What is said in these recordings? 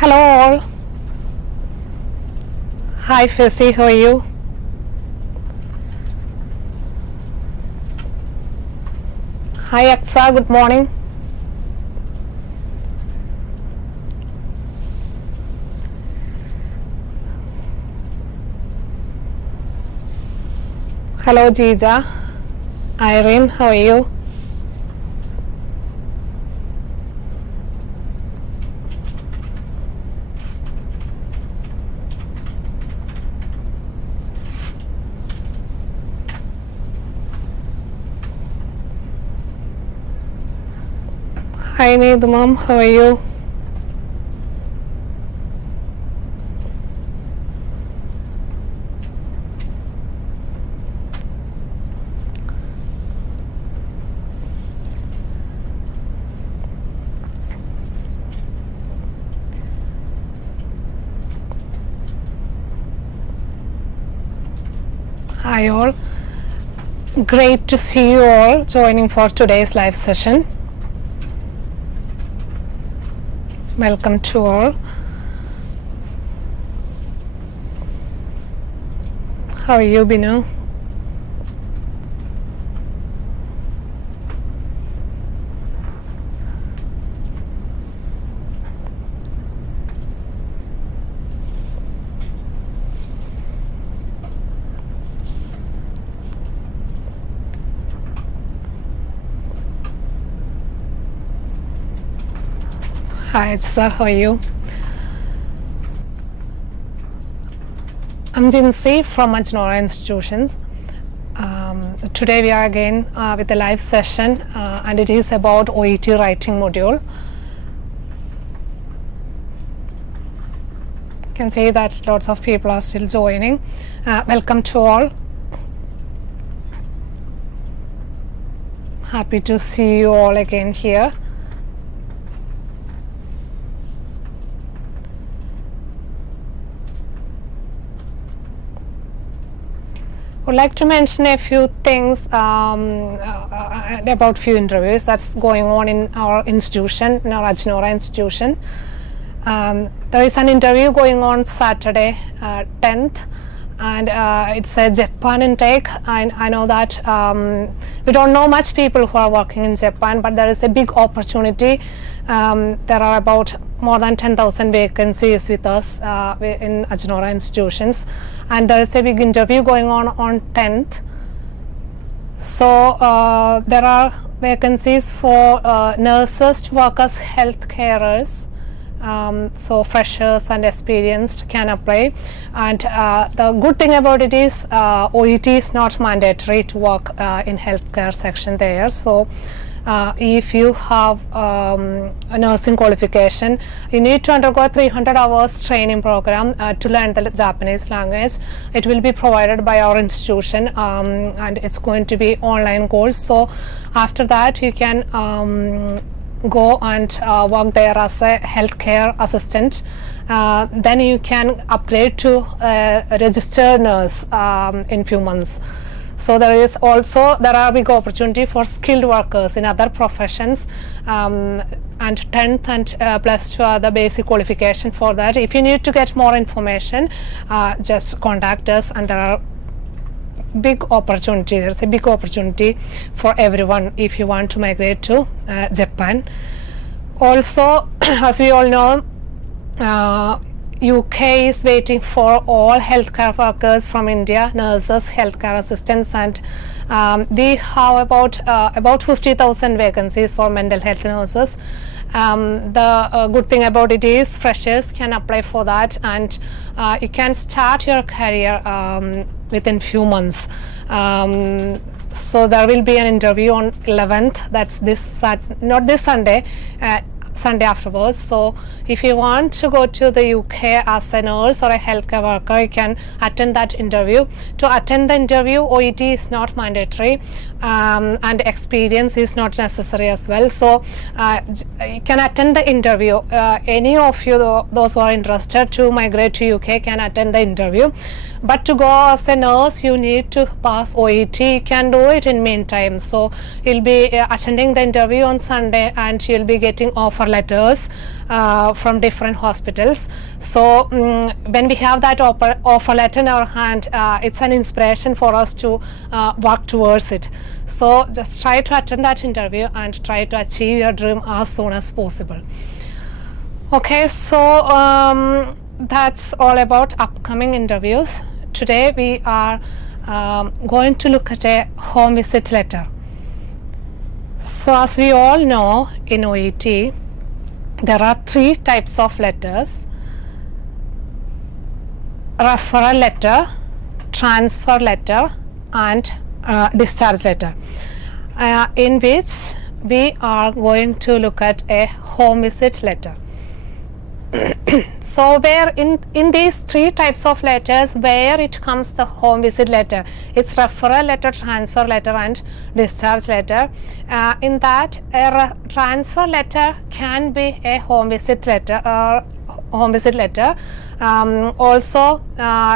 Hello all. Hi Fizzy, how are you? Hi Aksa, good morning. Hello Jija. Irene, how are you? Hi Needhamam, how are you? Hi all. Great to see you all joining for today's live session. Welcome to all. How are you, Binu? Hi, sir. How are you? I'm Jinsi from AJINORAH Institutions. Today we are again with a live session and it is about OET writing module. You can see that lots of people are still joining. Welcome to all. Happy to see you all again here. I would like to mention a few things about few interviews that's going on in our institution, in our AJINORAH Institution. There is an interview going on Saturday 10th and it's a Japan intake. I know that we don't know much people who are working in Japan, but there is a big opportunity. There are about more than 10,000 vacancies with us in AJINORAH Institutions, and there is a big interview going on 10th. So there are vacancies for nurses to work as health carers. So freshers and experienced can apply, and the good thing about it is OET is not mandatory to work in healthcare section there. So if you have a nursing qualification, you need to undergo a 300 hours training program to learn the Japanese language. It will be provided by our institution and it's going to be online course. So after that you can go and work there as a healthcare assistant. Then you can upgrade to a registered nurse in few months. So there are big opportunity for skilled workers in other professions, and 10th and plus 2 are the basic qualification for that. If you need to get more information, just contact us, and there are big opportunity. There's a big opportunity for everyone if you want to migrate to Japan. Also, as we all know, UK is waiting for all healthcare workers from India, nurses, healthcare assistants, and we have about 50,000 vacancies for mental health nurses. The good thing about it is freshers can apply for that, and you can start your career within few months. So there will be an interview on 11th. That's not this Sunday. Sunday afterwards. So if you want to go to the UK as a nurse or a healthcare worker, you can attend that interview. To attend the interview, OET is not mandatory and experience is not necessary as well. So you can attend the interview. Any of you, those who are interested to migrate to UK, can attend the interview. But to go as a nurse, you need to pass OET. You can do it in meantime. So you'll be attending the interview on Sunday and you'll be getting offer letters from different hospitals. So when we have that offer letter in our hand, it's an inspiration for us to work towards it. So just try to attend that interview and try to achieve your dream as soon as possible. Okay, so that's all about upcoming interviews. Today we are going to look at a home visit letter. So as we all know, in OET there are 3 types of letters: referral letter, transfer letter and discharge letter, in which we are going to look at a home visit letter. So where in these 3 types of letters, where it comes the home visit letter, it's referral letter, transfer letter and discharge letter. In that, a transfer letter can be a home visit letter. Also,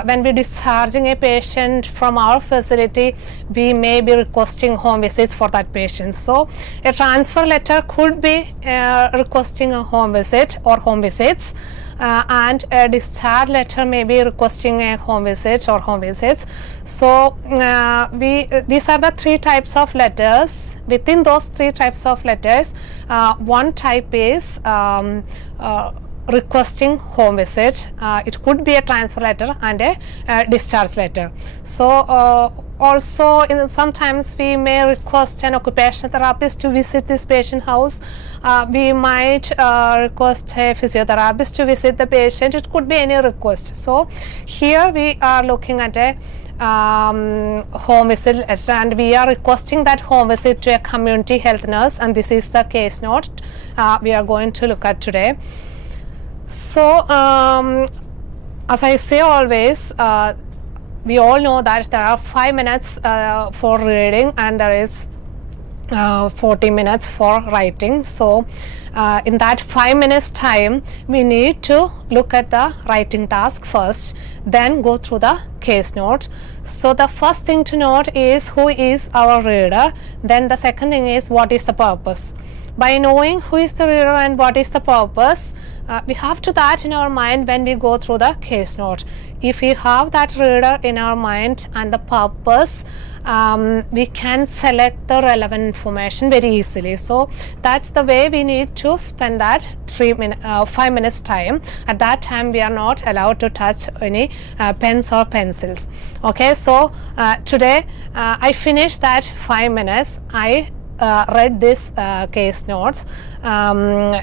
when we're discharging a patient from our facility, we may be requesting home visits for that patient. So a transfer letter could be requesting a home visit or home visits, and a discharge letter may be requesting a home visit or home visits. So these are the 3 types of letters. Within those 3 types of letters, one type is requesting home visit. It could be a transfer letter and a discharge letter. So also sometimes we may request an occupational therapist to visit this patient house. We might request a physiotherapist to visit the patient. It could be any request. So here we are looking at a home visit letter, and we are requesting that home visit to a community health nurse, and this is the case note we are going to look at today. So as I say always, we all know that there are 5 minutes for reading and there is 40 minutes for writing. So in that 5 minutes time, we need to look at the writing task first, then go through the case notes. So the first thing to note is who is our reader. Then the second thing is what is the purpose. By knowing who is the reader and what is the purpose, we have to that in our mind when we go through the case note. If we have that reader in our mind and the purpose, we can select the relevant information very easily. So that's the way we need to spend that 5 minutes time. At that time we are not allowed to touch any pens or pencils. Okay, so today I finished that 5 minutes. I read this case notes.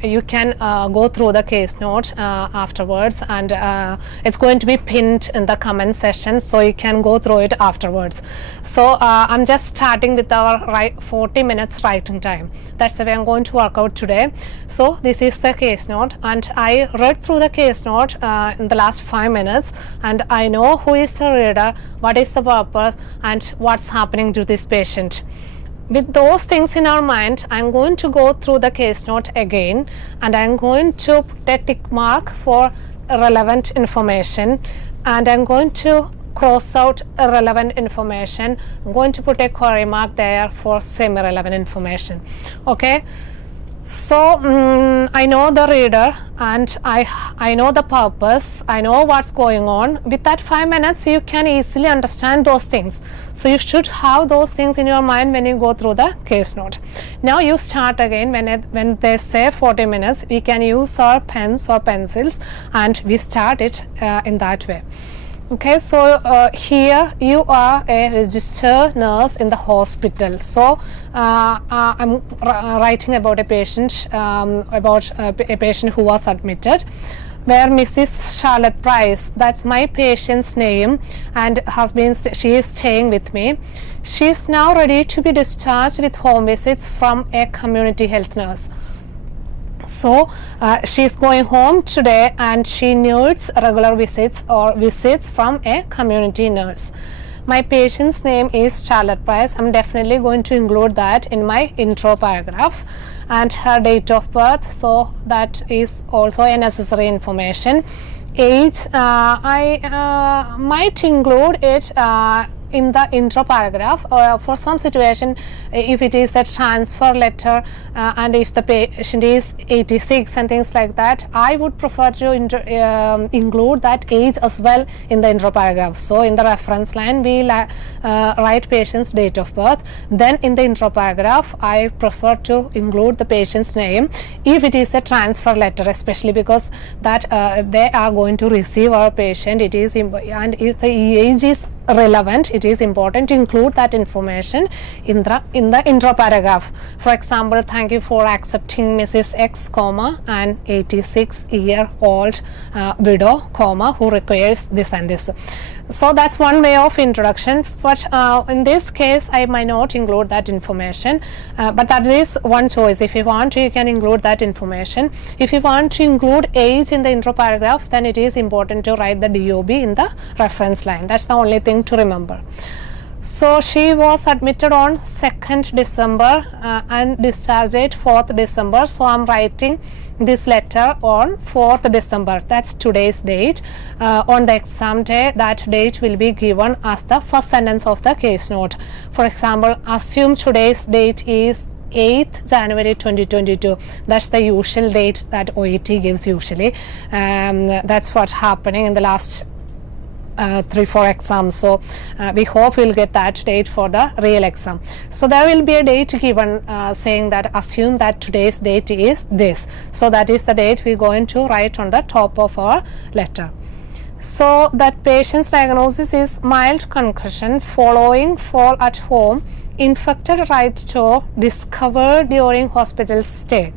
You can go through the case note afterwards, and it's going to be pinned in the comment section, so you can go through it afterwards. So I'm just starting with our 40 minutes writing time. That's the way I'm going to work out today. So this is the case note, and I read through the case note in the last 5 minutes, and I know who is the reader, what is the purpose, and what's happening to this patient. With those things in our mind, I'm going to go through the case note again, and I'm going to put a tick mark for relevant information, and I'm going to cross out irrelevant information. I'm going to put a query mark there for semi-relevant information. Okay, so I know the reader and I know the purpose, I know what's going on. With that 5 minutes you can easily understand those things. So you should have those things in your mind when you go through the case note. Now you start again. When they say 40 minutes, we can use our pens or pencils and we start it in that way. Okay, so here you are a registered nurse in the hospital. So I'm writing about a patient, a patient who was admitted, where Mrs. Charlotte Price, that's my patient's name, and she is staying with me. She is now ready to be discharged with home visits from a community health nurse. So she's going home today and she needs regular visits or visits from a community nurse. My patient's name is Charlotte Price. I'm definitely going to include that in my intro paragraph, and her date of birth, so that is also a necessary information. Age, I might include it in the intro paragraph, for some situation, if it is a transfer letter and if the patient is 86 and things like that, I would prefer to include that age as well in the intro paragraph. So in the reference line we write patient's date of birth, then in the intro paragraph I prefer to include the patient's name if it is a transfer letter, especially because that they are going to receive our patient. It is and if the age is relevant, it is important to include that information in the intro paragraph. For example, thank you for accepting Mrs. X, comma, an 86-year-old widow, comma, who requires this and this. So that's one way of introduction, but in this case I might not include that information, but that is one choice. If you want to, you can include that information. If you want to include age in the intro paragraph, then it is important to write the DOB in the reference line. That's the only thing to remember. So she was admitted on 2nd December and discharged 4th December. So I'm writing this letter on 4th December. That's today's date. On the exam day, that date will be given as the first sentence of the case note. For example, assume today's date is 8th January 2022. That's the usual date that OET gives usually. That's what's happening in the last 3-4 exams. So we hope we'll get that date for the real exam. So there will be a date given saying that assume that today's date is this. So that is the date we're going to write on the top of our letter. So that patient's diagnosis is mild concussion following fall at home, infected right toe, discovered during hospital stay.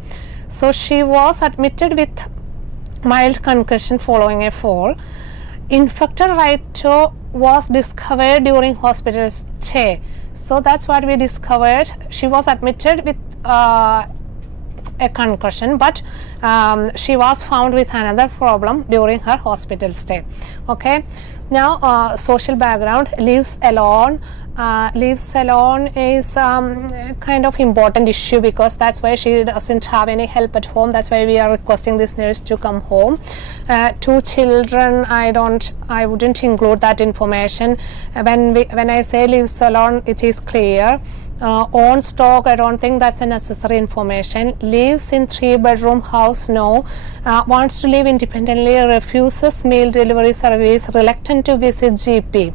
So she was admitted with mild concussion following a fall. Infected right toe was discovered during hospital stay. So that's what we discovered. She was admitted with a concussion, but she was found with another problem during her hospital stay. Okay, now social background, lives alone. Lives alone is kind of important issue because that's why she doesn't have any help at home. That's why we are requesting this nurse to come home. 2 children, I wouldn't include that information. When I say lives alone, it is clear. Own stock, I don't think that's a necessary information. Lives in 3-bedroom house, no. Wants to live independently, refuses meal delivery service, reluctant to visit GP.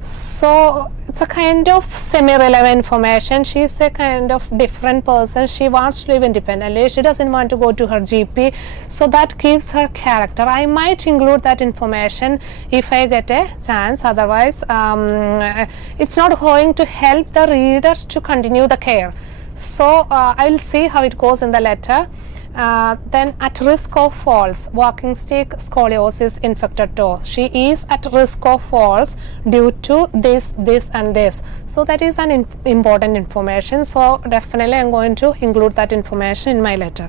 So it's a kind of semi-relevant information. She's a kind of different person. She wants to live independently. She doesn't want to go to her GP. So that gives her character. I might include that information if I get a chance. Otherwise, it's not going to help the readers to continue the care. So I will see how it goes in the letter. Then at risk of falls, walking stick, scoliosis, infected toe. She is at risk of falls due to this and this. So that is an important information. So definitely I'm going to include that information in my letter.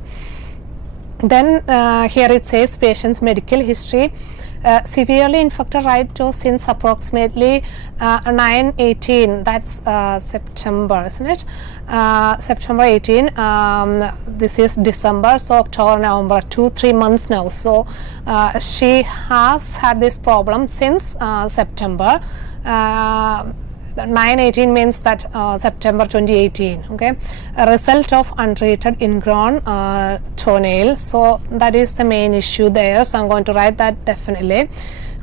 Then here it says patient's medical history. Severely infected right toe since approximately 9/18, that's September, isn't it? September 18, this is December, so October, November, 2-3 months now. So she has had this problem since September. 9/18 means that September 2018. Okay, a result of untreated ingrown toenail. So that is the main issue there. So I'm going to write that definitely.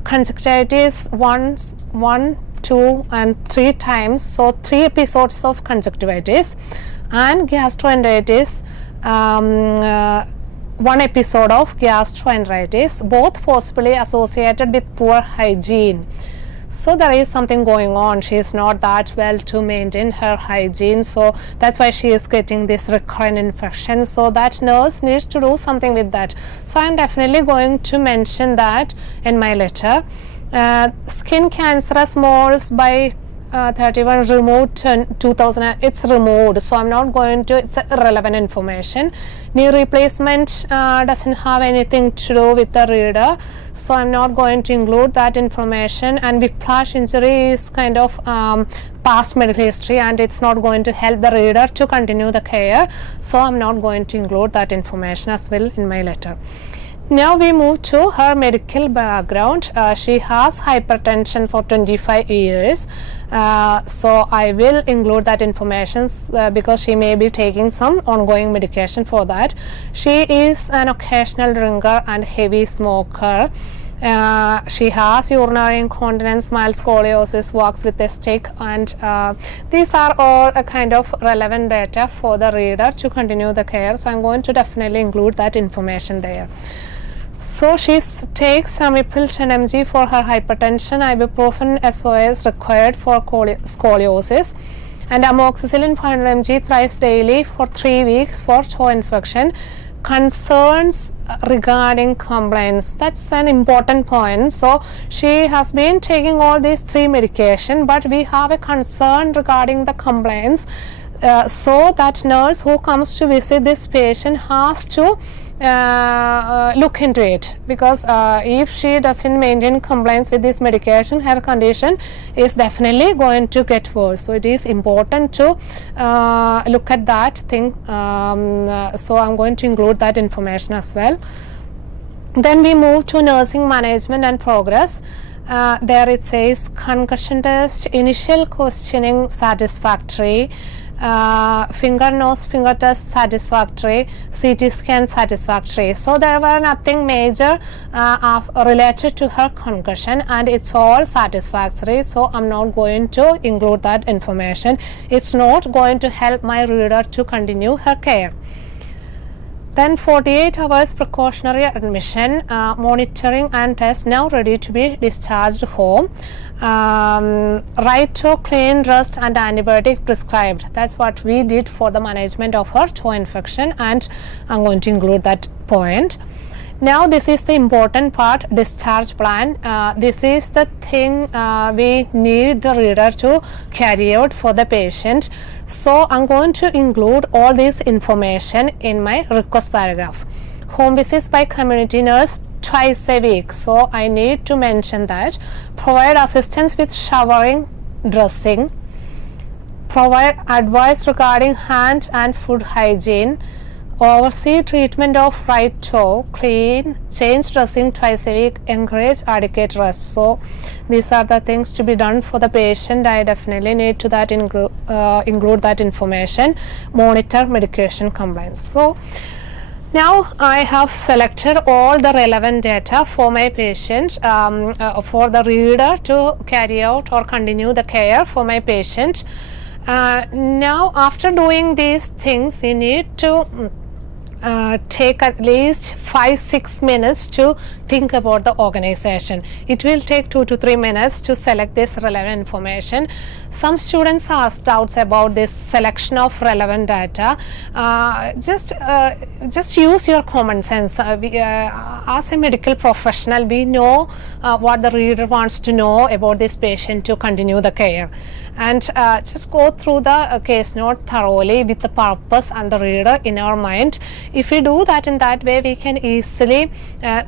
Conjunctivitis 1, 2 and 3 times. So 3 episodes of conjunctivitis, and gastroenteritis. 1 episode of gastroenteritis, both possibly associated with poor hygiene. So there is something going on. She is not that well to maintain her hygiene, so that's why she is getting this recurrent infection. So that nurse needs to do something with that. So I'm definitely going to mention that in my letter. Skin cancerous moles by 31 removed 2000. It's removed, so I'm not going to. It's irrelevant information. Knee replacement doesn't have anything to do with the reader, so I'm not going to include that information. And whiplash injury is kind of past medical history, and it's not going to help the reader to continue the care, so I'm not going to include that information as well in my letter. Now we move to her medical background. She has hypertension for 25 years. So I will include that information because she may be taking some ongoing medication for that. She is an occasional drinker and heavy smoker. She has urinary incontinence, mild scoliosis, walks with a stick, and these are all a kind of relevant data for the reader to continue the care. So I'm going to definitely include that information there. So she takes Samipil 10 mg for her hypertension, ibuprofen SOS required for scoliosis, and amoxicillin 500 mg thrice daily for 3 weeks for toe infection. Concerns regarding compliance, that's an important point. So she has been taking all these 3 medication, but we have a concern regarding the compliance. So that nurse who comes to visit this patient has to look into it, because if she doesn't maintain compliance with this medication, her condition is definitely going to get worse. So it is important to look at that thing. So I'm going to include that information as well. Then we move to nursing management and progress. There it says concussion test, initial questioning satisfactory, finger nose finger test satisfactory, CT scan satisfactory. So there were nothing major related to her concussion, and it's all satisfactory. So I'm not going to include that information. It's not going to help my reader to continue her care. Then 48 hours precautionary admission, monitoring and test, now ready to be discharged home. Right to clean, rest and antibiotic prescribed. That's what we did for the management of her toe infection, and I'm going to include that point. Now this is the important part, discharge plan. This is the thing we need the reader to carry out for the patient. So I'm going to include all this information in my request paragraph. Home visits by community nurse twice a week. So I need to mention that. Provide assistance with showering, dressing. Provide advice regarding hand and foot hygiene. Oversee treatment of right toe, clean, change dressing twice a week, encourage adequate rest. So these are the things to be done for the patient. I definitely need to that include that information. Monitor medication compliance. So now I have selected all the relevant data for my patient, for the reader to carry out or continue the care for my patient. Now after doing these things, you need to take at least 5-6 minutes to think about the organization. It will take 2 to 3 minutes to select this relevant information. Some students asked doubts about this selection of relevant data. Just use your common sense. As a medical professional, we know what the reader wants to know about this patient to continue the care, and just go through the case note thoroughly with the purpose and the reader in our mind. If we do that in that way, we can easily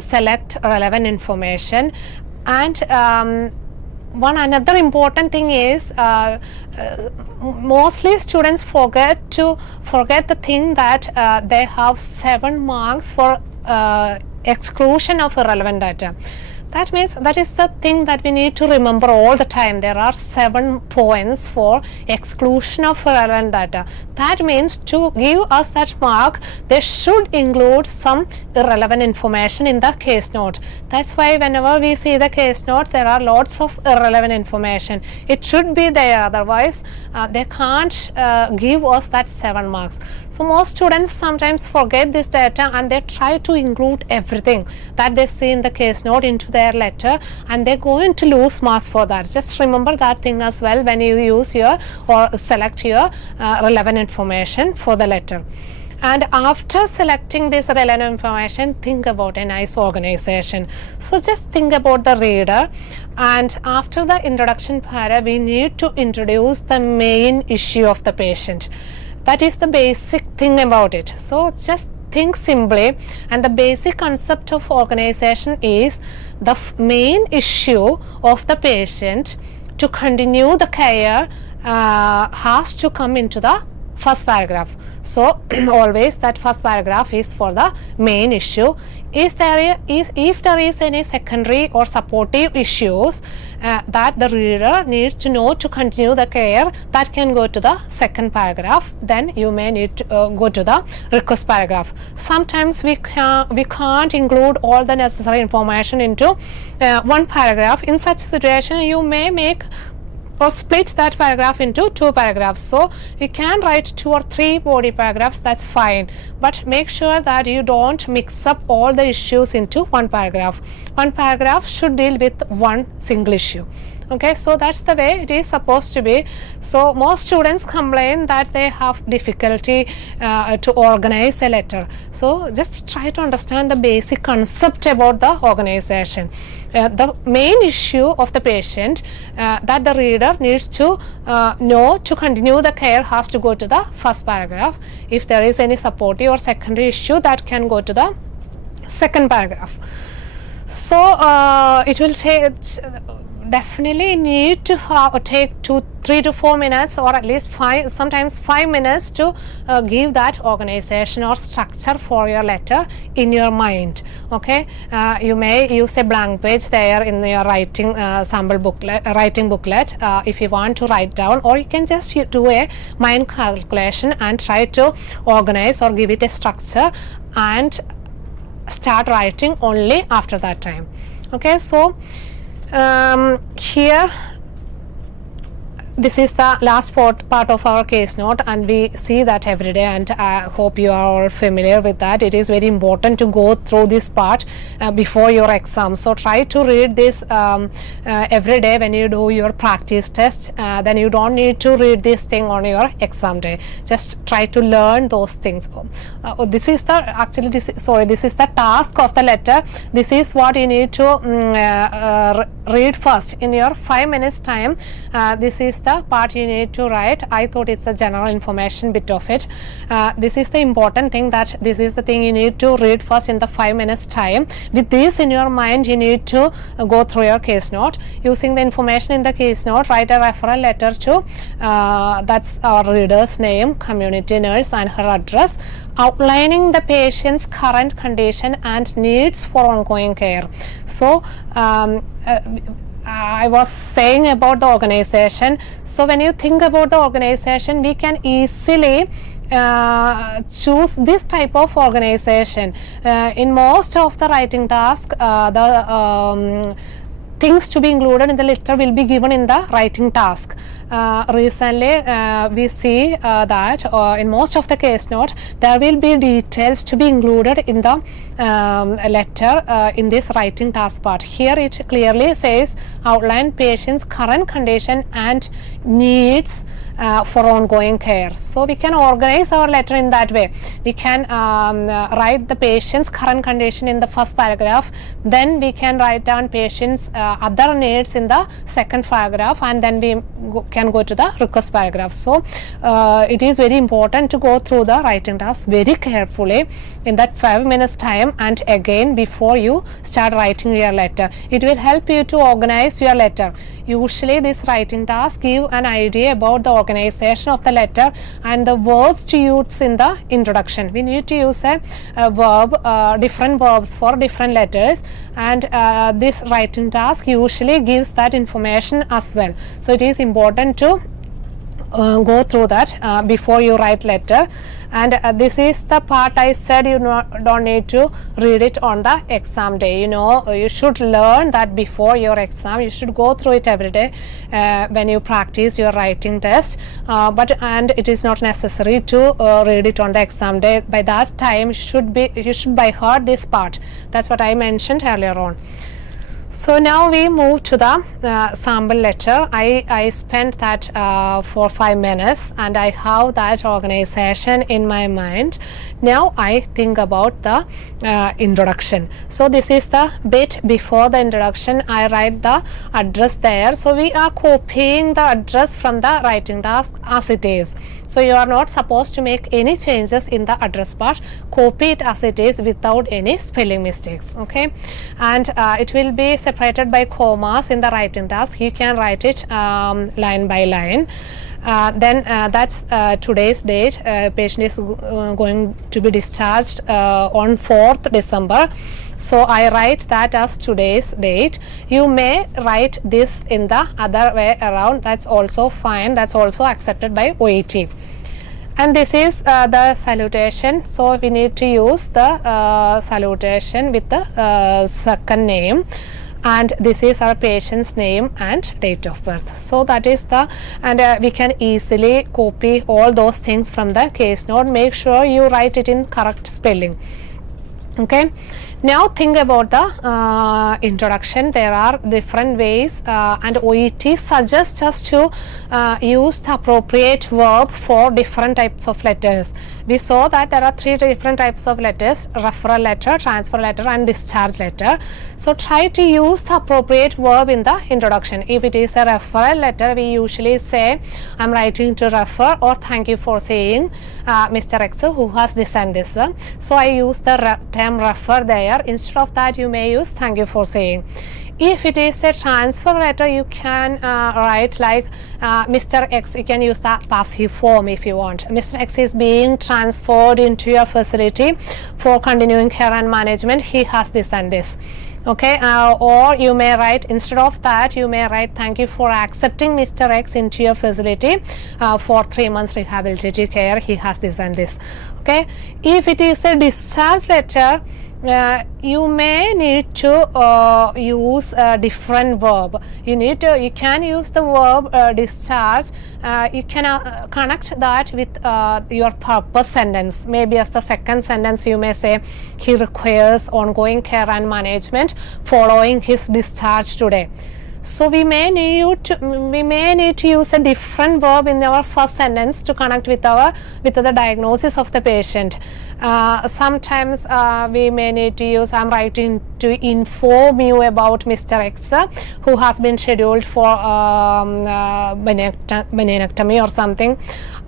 select relevant information. And one another important thing is mostly students forget the thing that they have 7 marks for exclusion of irrelevant data. That means that is the thing that we need to remember all the time. There are 7 points for exclusion of irrelevant data. That means to give us that mark, they should include some irrelevant information in the case note. That's why whenever we see the case note, there are lots of irrelevant information. It should be there, otherwise they can't give us that 7 marks. So most students sometimes forget this data and they try to include everything that they see in the case note into their letter, and they're going to lose marks for that. Just remember that thing as well when you use your or select your relevant information for the letter. And after selecting this relevant information, think about a nice organization. So just think about the reader, and after the introduction para, we need to introduce the main issue of the patient. That is the basic thing about it. So just think simply, and the basic concept of organization is the main issue of the patient to continue the care has to come into the first paragraph. So always that first paragraph is for the main issue. If there is any secondary or supportive issues that the reader needs to know to continue the care, that can go to the second paragraph. Then you may need to go to the request paragraph. Sometimes we can't include all the necessary information into one paragraph. In such situation, you may make or split that paragraph into 2 paragraphs. So you can write 2 or 3 body paragraphs, that's fine, but make sure that you don't mix up all the issues into one paragraph. One paragraph should deal with one single issue. Okay, so that's the way it is supposed to be. So most students complain that they have difficulty to organize a letter. So just try to understand the basic concept about the organization. The main issue of the patient that the reader needs to know to continue the care has to go to the first paragraph. If there is any supportive or secondary issue, that can go to the second paragraph. So it will take definitely need to take 3 to 4 minutes, or at least sometimes 5 minutes to give that organization or structure for your letter in your mind. Okay, you may use a blank page there in your writing sample booklet, writing booklet, if you want to write down, or you can just do a mind calculation and try to organize or give it a structure and start writing only after that time. Okay, so here this is the last part of our case note, and we see that every day, and I hope you are all familiar with that. It is very important to go through this part before your exam. So try to read this every day when you do your practice test. Then you don't need to read this thing on your exam day. Just try to learn those things. This is the this is the task of the letter. This is what you need to read first in your 5 minutes time. This is the part you need to write. I thought it's a general information bit of it. This is the important thing, that this is the thing you need to read first in the 5 minutes time. With this in your mind, you need to go through your case note. Using the information in the case note, write a referral letter to that's our reader's name, community nurse, and her address, outlining the patient's current condition and needs for ongoing care. So I was saying about the organization. So when you think about the organization, we can easily choose this type of organization. In most of the writing tasks, the things to be included in the letter will be given in the writing task. Recently we see that in most of the case note there will be details to be included in the letter in this writing task part. Here it clearly says outline patient's current condition and needs for ongoing care. So we can organize our letter in that way. We can write the patient's current condition in the first paragraph, then we can write down patient's other needs in the second paragraph, and then we can go to the request paragraph. So it is very important to go through the writing task very carefully in that 5 minutes time, and again before you start writing your letter. It will help you to organize your letter. Usually this writing task give an idea about the organization of the letter and the verbs to use in the introduction. We need to use a verb, different verbs for different letters, and this writing task usually gives that information as well. So it is important to go through that before you write letter. And this is the part I said you don't need to read it on the exam day. You should learn that before your exam. You should go through it every day when you practice your writing test, and it is not necessary to read it on the exam day. By that time you should by heart this part. That's what I mentioned earlier on. So now we move to the sample letter. I spent that for 5 minutes, and I have that organization in my mind. Now I think about the introduction. So this is the bit before the introduction. I write the address there. So we are copying the address from the writing task as it is. So you are not supposed to make any changes in the address part. Copy it as it is without any spelling mistakes. Okay, and it will be separated by commas in the writing task. You can write it line by line. Then that's today's date. Patient is going to be discharged on 4th December. So I write that as today's date. You may write this in the other way around. That's also fine. That's also accepted by OET. And this is the salutation. So we need to use the salutation with the second name. And this is our patient's name and date of birth. So that is the, and we can easily copy all those things from the case note. Make sure you write it in correct spelling. Okay, now think about the introduction. There are different ways and OET suggests us to use the appropriate verb for different types of letters. We saw that there are 3 different types of letters: referral letter, transfer letter and discharge letter. So try to use the appropriate verb in the introduction. If it is a referral letter, we usually say, I'm writing to refer, or thank you for saying Mr. X who has this and this. So I use the term refer there. Instead of that, you may use thank you for saying. If it is a transfer letter, you can write like Mr. X. You can use the passive form if you want. Mr. X is being transferred into your facility for continuing care and management. He has this and this. Okay, or you may write, instead of that, you may write thank you for accepting Mr. X into your facility for 3 months rehabilitative care. He has this and this. Okay, if it is a discharge letter, you may need to use a different verb. You can use the verb discharge. You can connect that with your purpose sentence. Maybe as the second sentence you may say, he requires ongoing care and management following his discharge today. So we may need to use a different verb in our first sentence to connect with the diagnosis of the patient. Sometimes we may need to use, I'm writing to inform you about Mr. X who has been scheduled for benectomy or something.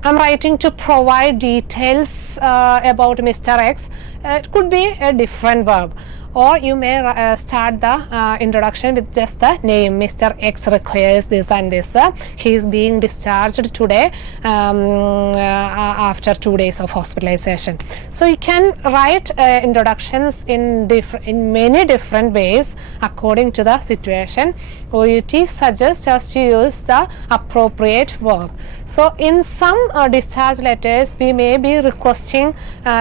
I'm writing to provide details about Mr. X. It could be a different verb. Or you may start the introduction with just the name. Mr. X requires this and this. He is being discharged today after 2 days of hospitalization. So you can write introductions in many different ways according to the situation. OET suggests us to use the appropriate verb. So in some discharge letters, we may be requesting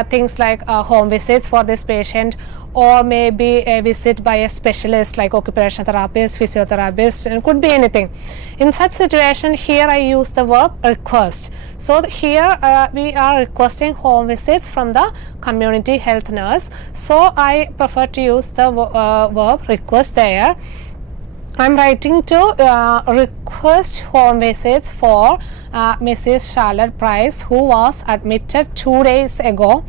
things like home visits for this patient, or maybe a visit by a specialist like occupational therapist, physiotherapist, and it could be anything. In such situation, here I use the verb request. So here we are requesting home visits from the community health nurse. So I prefer to use the verb request there. I'm writing to request home visits for Mrs. Charlotte Price, who was admitted 2 days ago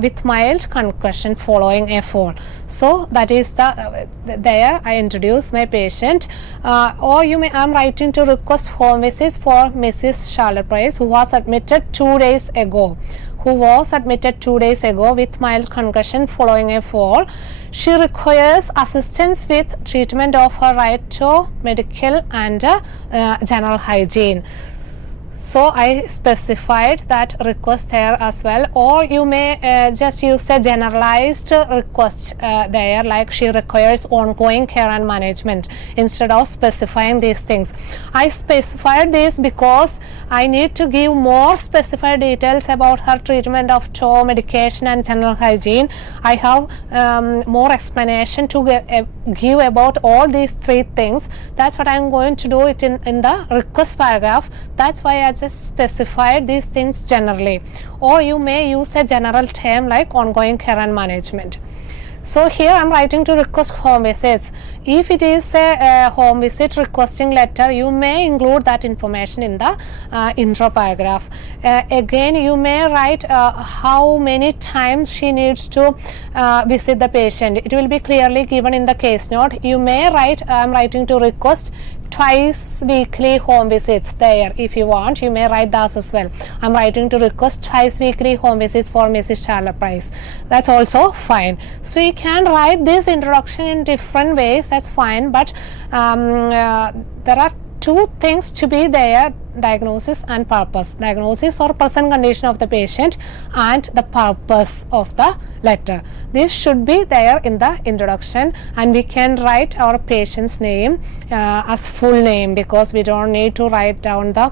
with mild concussion following a fall. So that is there I introduce my patient. Or I'm writing to request home visits for Mrs. Charlotte Price, who was admitted 2 days ago. With mild concussion following a fall. She requires assistance with treatment of her right to medical and general hygiene. So I specified that request there as well. Or you may just use a generalized request there, like she requires ongoing care and management, instead of specifying these things. I specified this because I need to give more specified details about her treatment of toe, medication and general hygiene. I have more explanation to give about all these 3 things. That's what I'm going to do it in the request paragraph. That's why I just specified these things generally. Or you may use a general term like ongoing care and management. So here I'm writing to request home visits. If it is a home visit requesting letter, you may include that information in the intro paragraph. Again, you may write how many times she needs to visit the patient. It will be clearly given in the case note. You may write, I'm writing to request twice weekly home visits there. If you want, you may write that as well. I'm writing to request twice weekly home visits for Mrs. Charlotte Price. That's also fine. So you can write this introduction in different ways. That's fine. But there are two things to be there: diagnosis and purpose. Diagnosis or present condition of the patient and the purpose of the letter. This should be there in the introduction, and we can write our patient's name as full name, because we don't need to write down the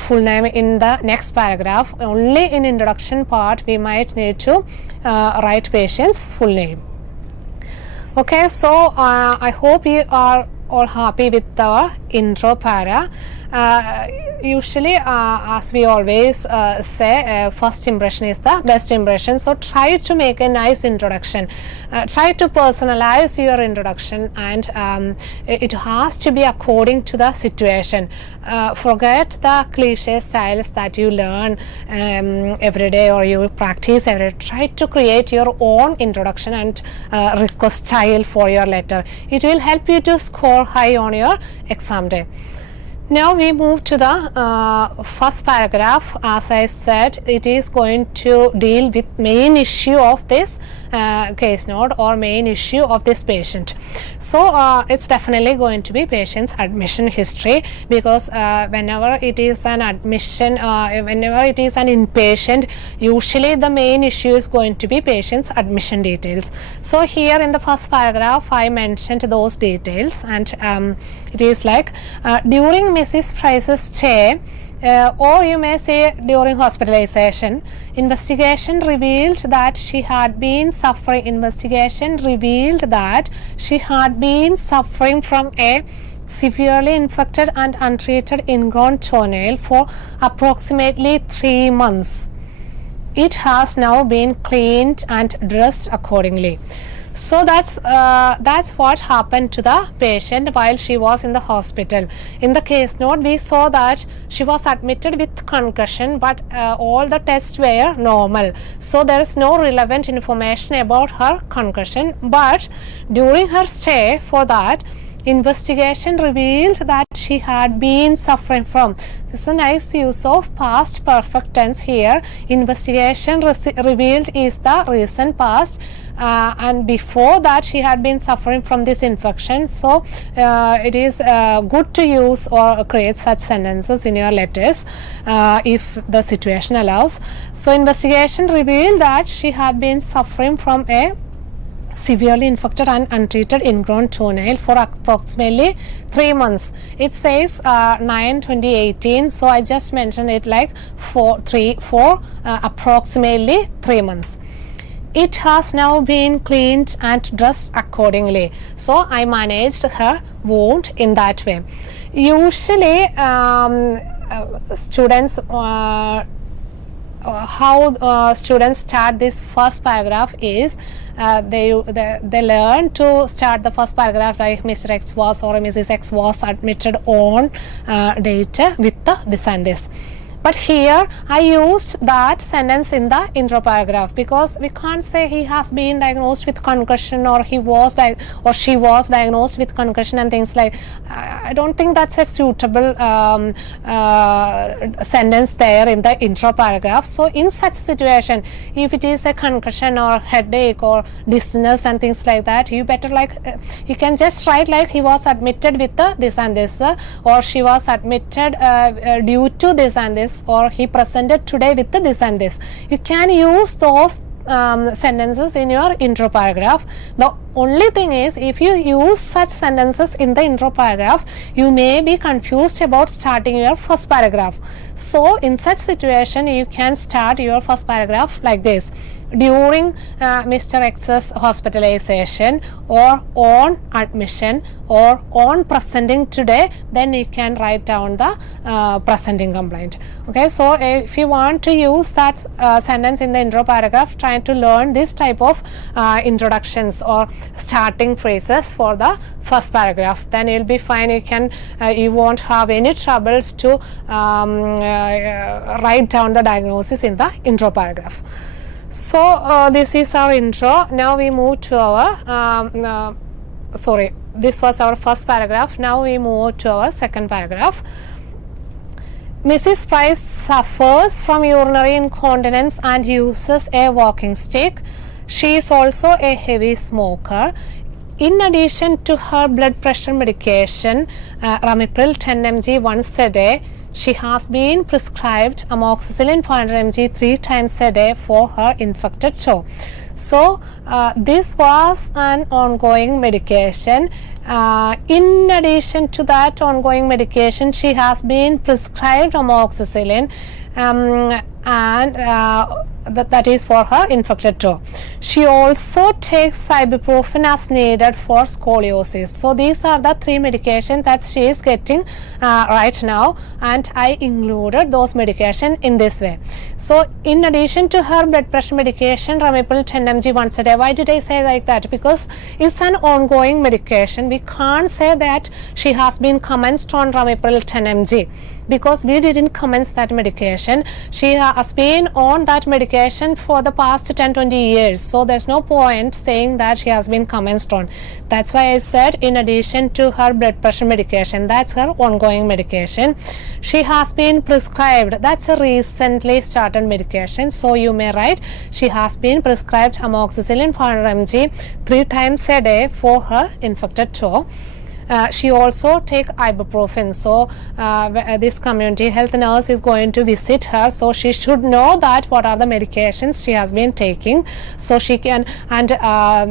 full name in the next paragraph. Only in introduction part we might need to write patient's full name. Okay, so I hope you are all happy with the intro para. Usually, as we always say, first impression is the best impression. So try to make a nice introduction. Try to personalize your introduction, and it has to be according to the situation. Forget the cliche styles that you learn every day or you practice every day. Try to create your own introduction and request style for your letter. It will help you to score high on your exam day. Now we move to the first paragraph. As I said, it is going to deal with main issue of this case note or main issue of this patient. So it's definitely going to be patient's admission history, because whenever it is an admission, whenever it is an inpatient, usually the main issue is going to be patient's admission details. So here in the first paragraph I mentioned those details, and it is like during Mrs. Price's stay, or you may say during hospitalization, investigation revealed that she had been suffering from a severely infected and untreated ingrown toenail for approximately 3 months. It has now been cleaned and dressed accordingly. So that's what happened to the patient while she was in the hospital. In the case note, we saw that she was admitted with concussion, but all the tests were normal. So there is no relevant information about her concussion. But during her stay, for that, investigation revealed that she had been suffering from. This is a nice use of past perfect tense here. Investigation revealed is the recent past, and before that she had been suffering from this infection. So it is good to use or create such sentences in your letters if the situation allows. So investigation revealed that she had been suffering from a severely infected and untreated ingrown toenail for approximately 3 months. It says 9/2018, so I just mentioned it like for approximately 3 months. It has now been cleaned and dressed accordingly. So I managed her wound in that way. Usually students how students start this first paragraph is they learn to start the first paragraph like Mr. X was or Mrs. X was admitted on date with the this and this. But here I used that sentence in the intro paragraph, because we can't say he has been diagnosed with concussion or he was or she was diagnosed with concussion and things like. I don't think that's a suitable sentence there in the intro paragraph. So in such a situation, if it is a concussion or headache or dizziness and things like that, you better you can just write like he was admitted with this and this, or she was admitted due to this and this, or he presented today with this and this. You can use those sentences in your intro paragraph. The only thing is, if you use such sentences in the intro paragraph, you may be confused about starting your first paragraph. So in such situation, you can start your first paragraph like this: during Mr. X's hospitalization, or on admission, or on presenting today. Then you can write down the presenting complaint. Okay, so if you want to use that sentence in the intro paragraph, try to learn this type of introductions or starting phrases for the first paragraph. Then you'll be fine. You won't have any troubles to write down the diagnosis in the intro paragraph. So this is our intro. Now we move to our this was our first paragraph. Now we move to our second paragraph. Mrs. Price suffers from urinary incontinence and uses a walking stick. She is also a heavy smoker. in addition to her blood pressure medication, Ramipril 10 mg once a day, she has been prescribed amoxicillin 500 mg 3 times a day for her infected toe. So this was an ongoing medication. In addition to that ongoing medication, she has been prescribed amoxicillin and that is for her infected toe. She also takes ibuprofen as needed for scoliosis. So these are the 3 medications that she is getting right now, and I included those medications in this way. So in addition to her blood pressure medication, Ramipril 10 mg once a day. Why did I say like that? Because it's an ongoing medication. We can't say that she has been commenced on Ramipril 10 mg because we didn't commence that medication. She has been on that medication for the past 10-20 years, so there's no point saying that she has been commenced on. That's why I said in addition to her blood pressure medication, that's her ongoing medication. She has been prescribed, that's a recently started medication, so you may write she has been prescribed amoxicillin 500 mg 3 times a day for her infected toe. She also take ibuprofen. So this community health nurse is going to visit her, so she should know that what are the medications she has been taking, so she can, and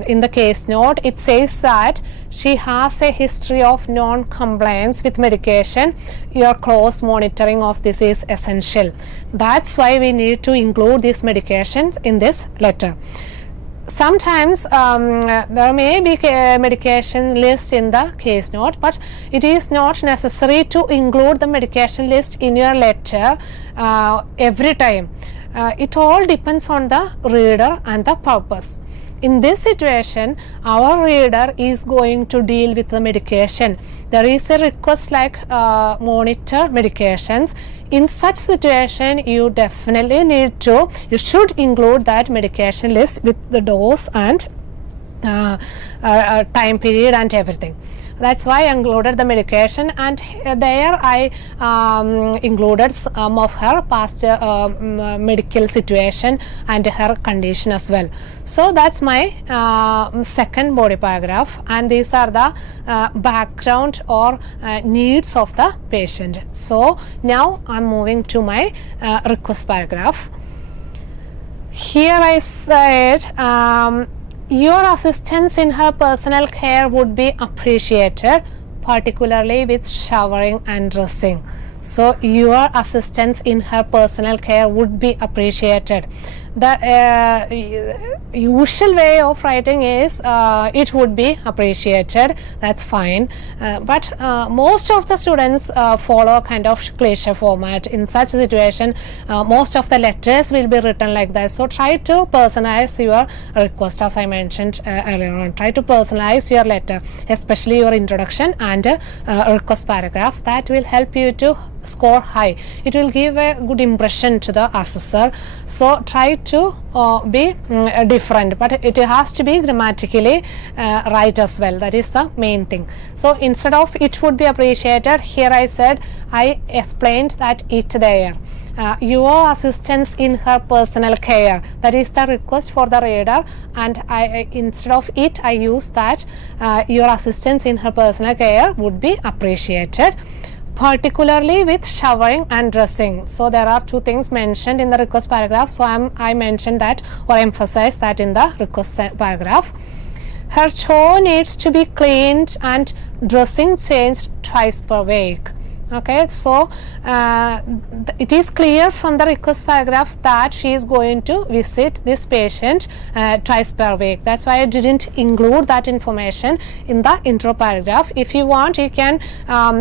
in the case note it says that she has a history of non-compliance with medication. Your close monitoring of this is essential. That's why we need to include these medications in this letter. Sometimes there may be medication list in the case note, but it is not necessary to include the medication list in your letter every time. It all depends on the reader and the purpose. In this situation, our reader is going to deal with the medication. There is a request like monitor medications. In such situation, you definitely you should include that medication list with the dose and time period and everything. That's why I included the medication, and there I included some of her past medical situation and her condition as well. So that's my second body paragraph, and these are the background or needs of the patient. So now I'm moving to my request paragraph. Here I said your assistance in her personal care would be appreciated, particularly with showering and dressing. So your assistance in her personal care would be appreciated. The usual way of writing is it would be appreciated. That's fine, but most of the students follow kind of cliche format. In such situation, most of the letters will be written like that. So try to personalize your request, as I mentioned earlier on. Try to personalize your letter, especially your introduction and request paragraph. That will help you to score high. It will give a good impression to the assessor. So try to be different, but it has to be grammatically right as well. That is the main thing. So instead of it would be appreciated, here I said I explained that it there. Your assistance in her personal care, that is the request for the reader, and I instead of it I use that your assistance in her personal care would be appreciated, particularly with showering and dressing. So there are two things mentioned in the request paragraph, so I mentioned that or emphasize that in the request paragraph. Her toe needs to be cleaned and dressing changed twice per week. Okay, so it is clear from the request paragraph that she is going to visit this patient twice per week. That's why I didn't include that information in the intro paragraph. If you want, you can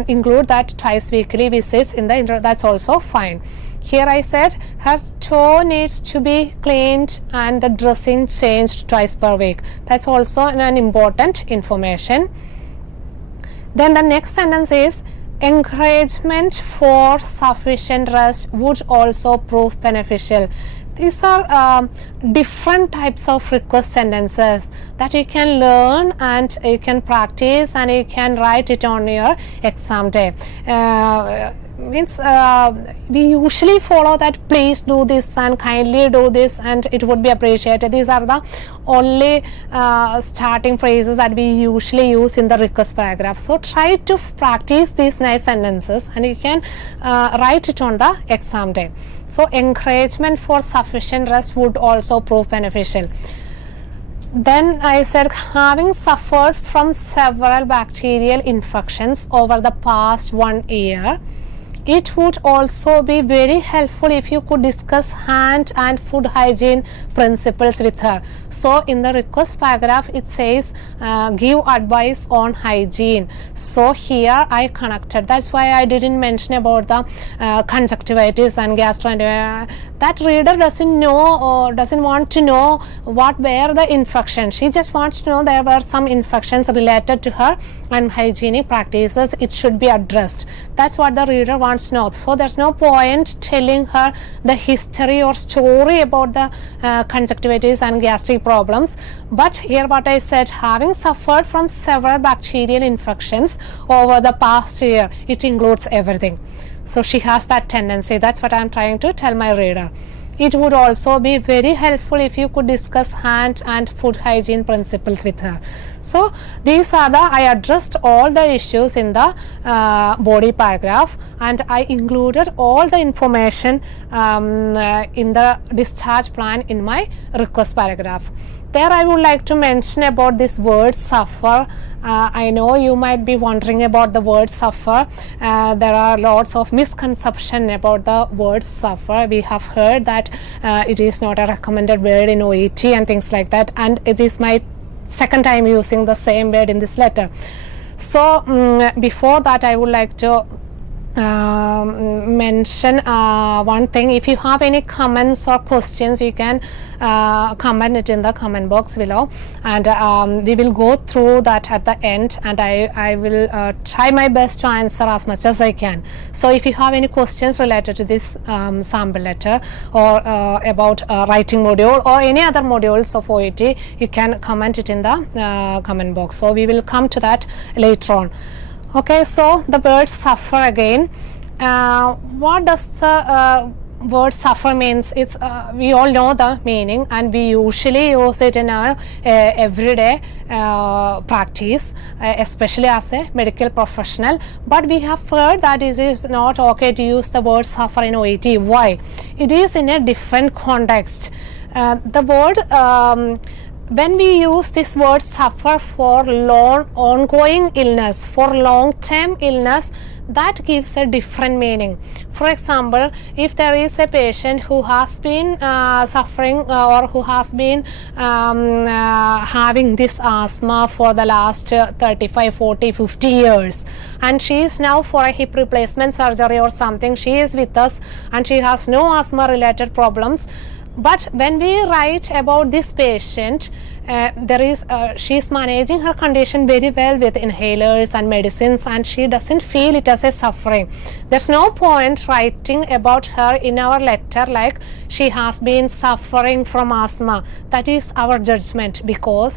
include that twice weekly visits in the intro. That's also fine. Here I said her toe needs to be cleaned and the dressing changed twice per week. That's also an important information. Then the next sentence is encouragement for sufficient rest would also prove beneficial. These are different types of request sentences that you can learn and you can practice and you can write it on your exam day. means we usually follow that please do this and kindly do this and it would be appreciated. These are the only starting phrases that we usually use in the request paragraph. So try to practice these nice sentences and you can write it on the exam day. So encouragement for sufficient rest would also prove beneficial. Then I said, having suffered from several bacterial infections over the past 1 year, it would also be very helpful if you could discuss hand and food hygiene principles with her. So in the request paragraph it says give advice on hygiene. So here I connected, that's why I didn't mention about the conjunctivitis and gastroenteritis. That reader doesn't know or doesn't want to know what were the infections. She just wants to know there were some infections related to her and hygienic practices, it should be addressed. That's what the reader wants to know. So there's no point telling her the history or story about the conjunctivitis and gastric problems. But here what I said, having suffered from several bacterial infections over the past year, it includes everything. So she has that tendency. That's what I'm trying to tell my reader. It would also be very helpful if you could discuss hand and food hygiene principles with her. So these are I addressed all the issues in the body paragraph and I included all the information in the discharge plan in my request paragraph. There I would like to mention about this word suffer. I know you might be wondering about the word suffer. There are lots of misconception about the word suffer. We have heard that it is not a recommended word in OET and things like that, and it is my second time using the same word in this letter. So before that I would like to mention one thing. If you have any comments or questions, you can comment it in the comment box below, and we will go through that at the end, and I will try my best to answer as much as I can. So if you have any questions related to this sample letter or about writing module or any other modules of OET, you can comment it in the comment box. So we will come to that later on. Okay, so the word suffer again. What does the word suffer means? It's we all know the meaning and we usually use it in our everyday practice, especially as a medical professional. But we have heard that it is not okay to use the word suffer in OET. Why? It is in a different context. The word when we use this word suffer for long ongoing illness, for long-term illness, that gives a different meaning. For example, if there is a patient who has been suffering or who has been having this asthma for the last 35, 40, 50 years, and she is now for a hip replacement surgery or something, she is with us and she has no asthma related problems. But when we write about this patient, she is managing her condition very well with inhalers and medicines, and she doesn't feel it as a suffering. There's no point writing about her in our letter like she has been suffering from asthma. That is our judgment, because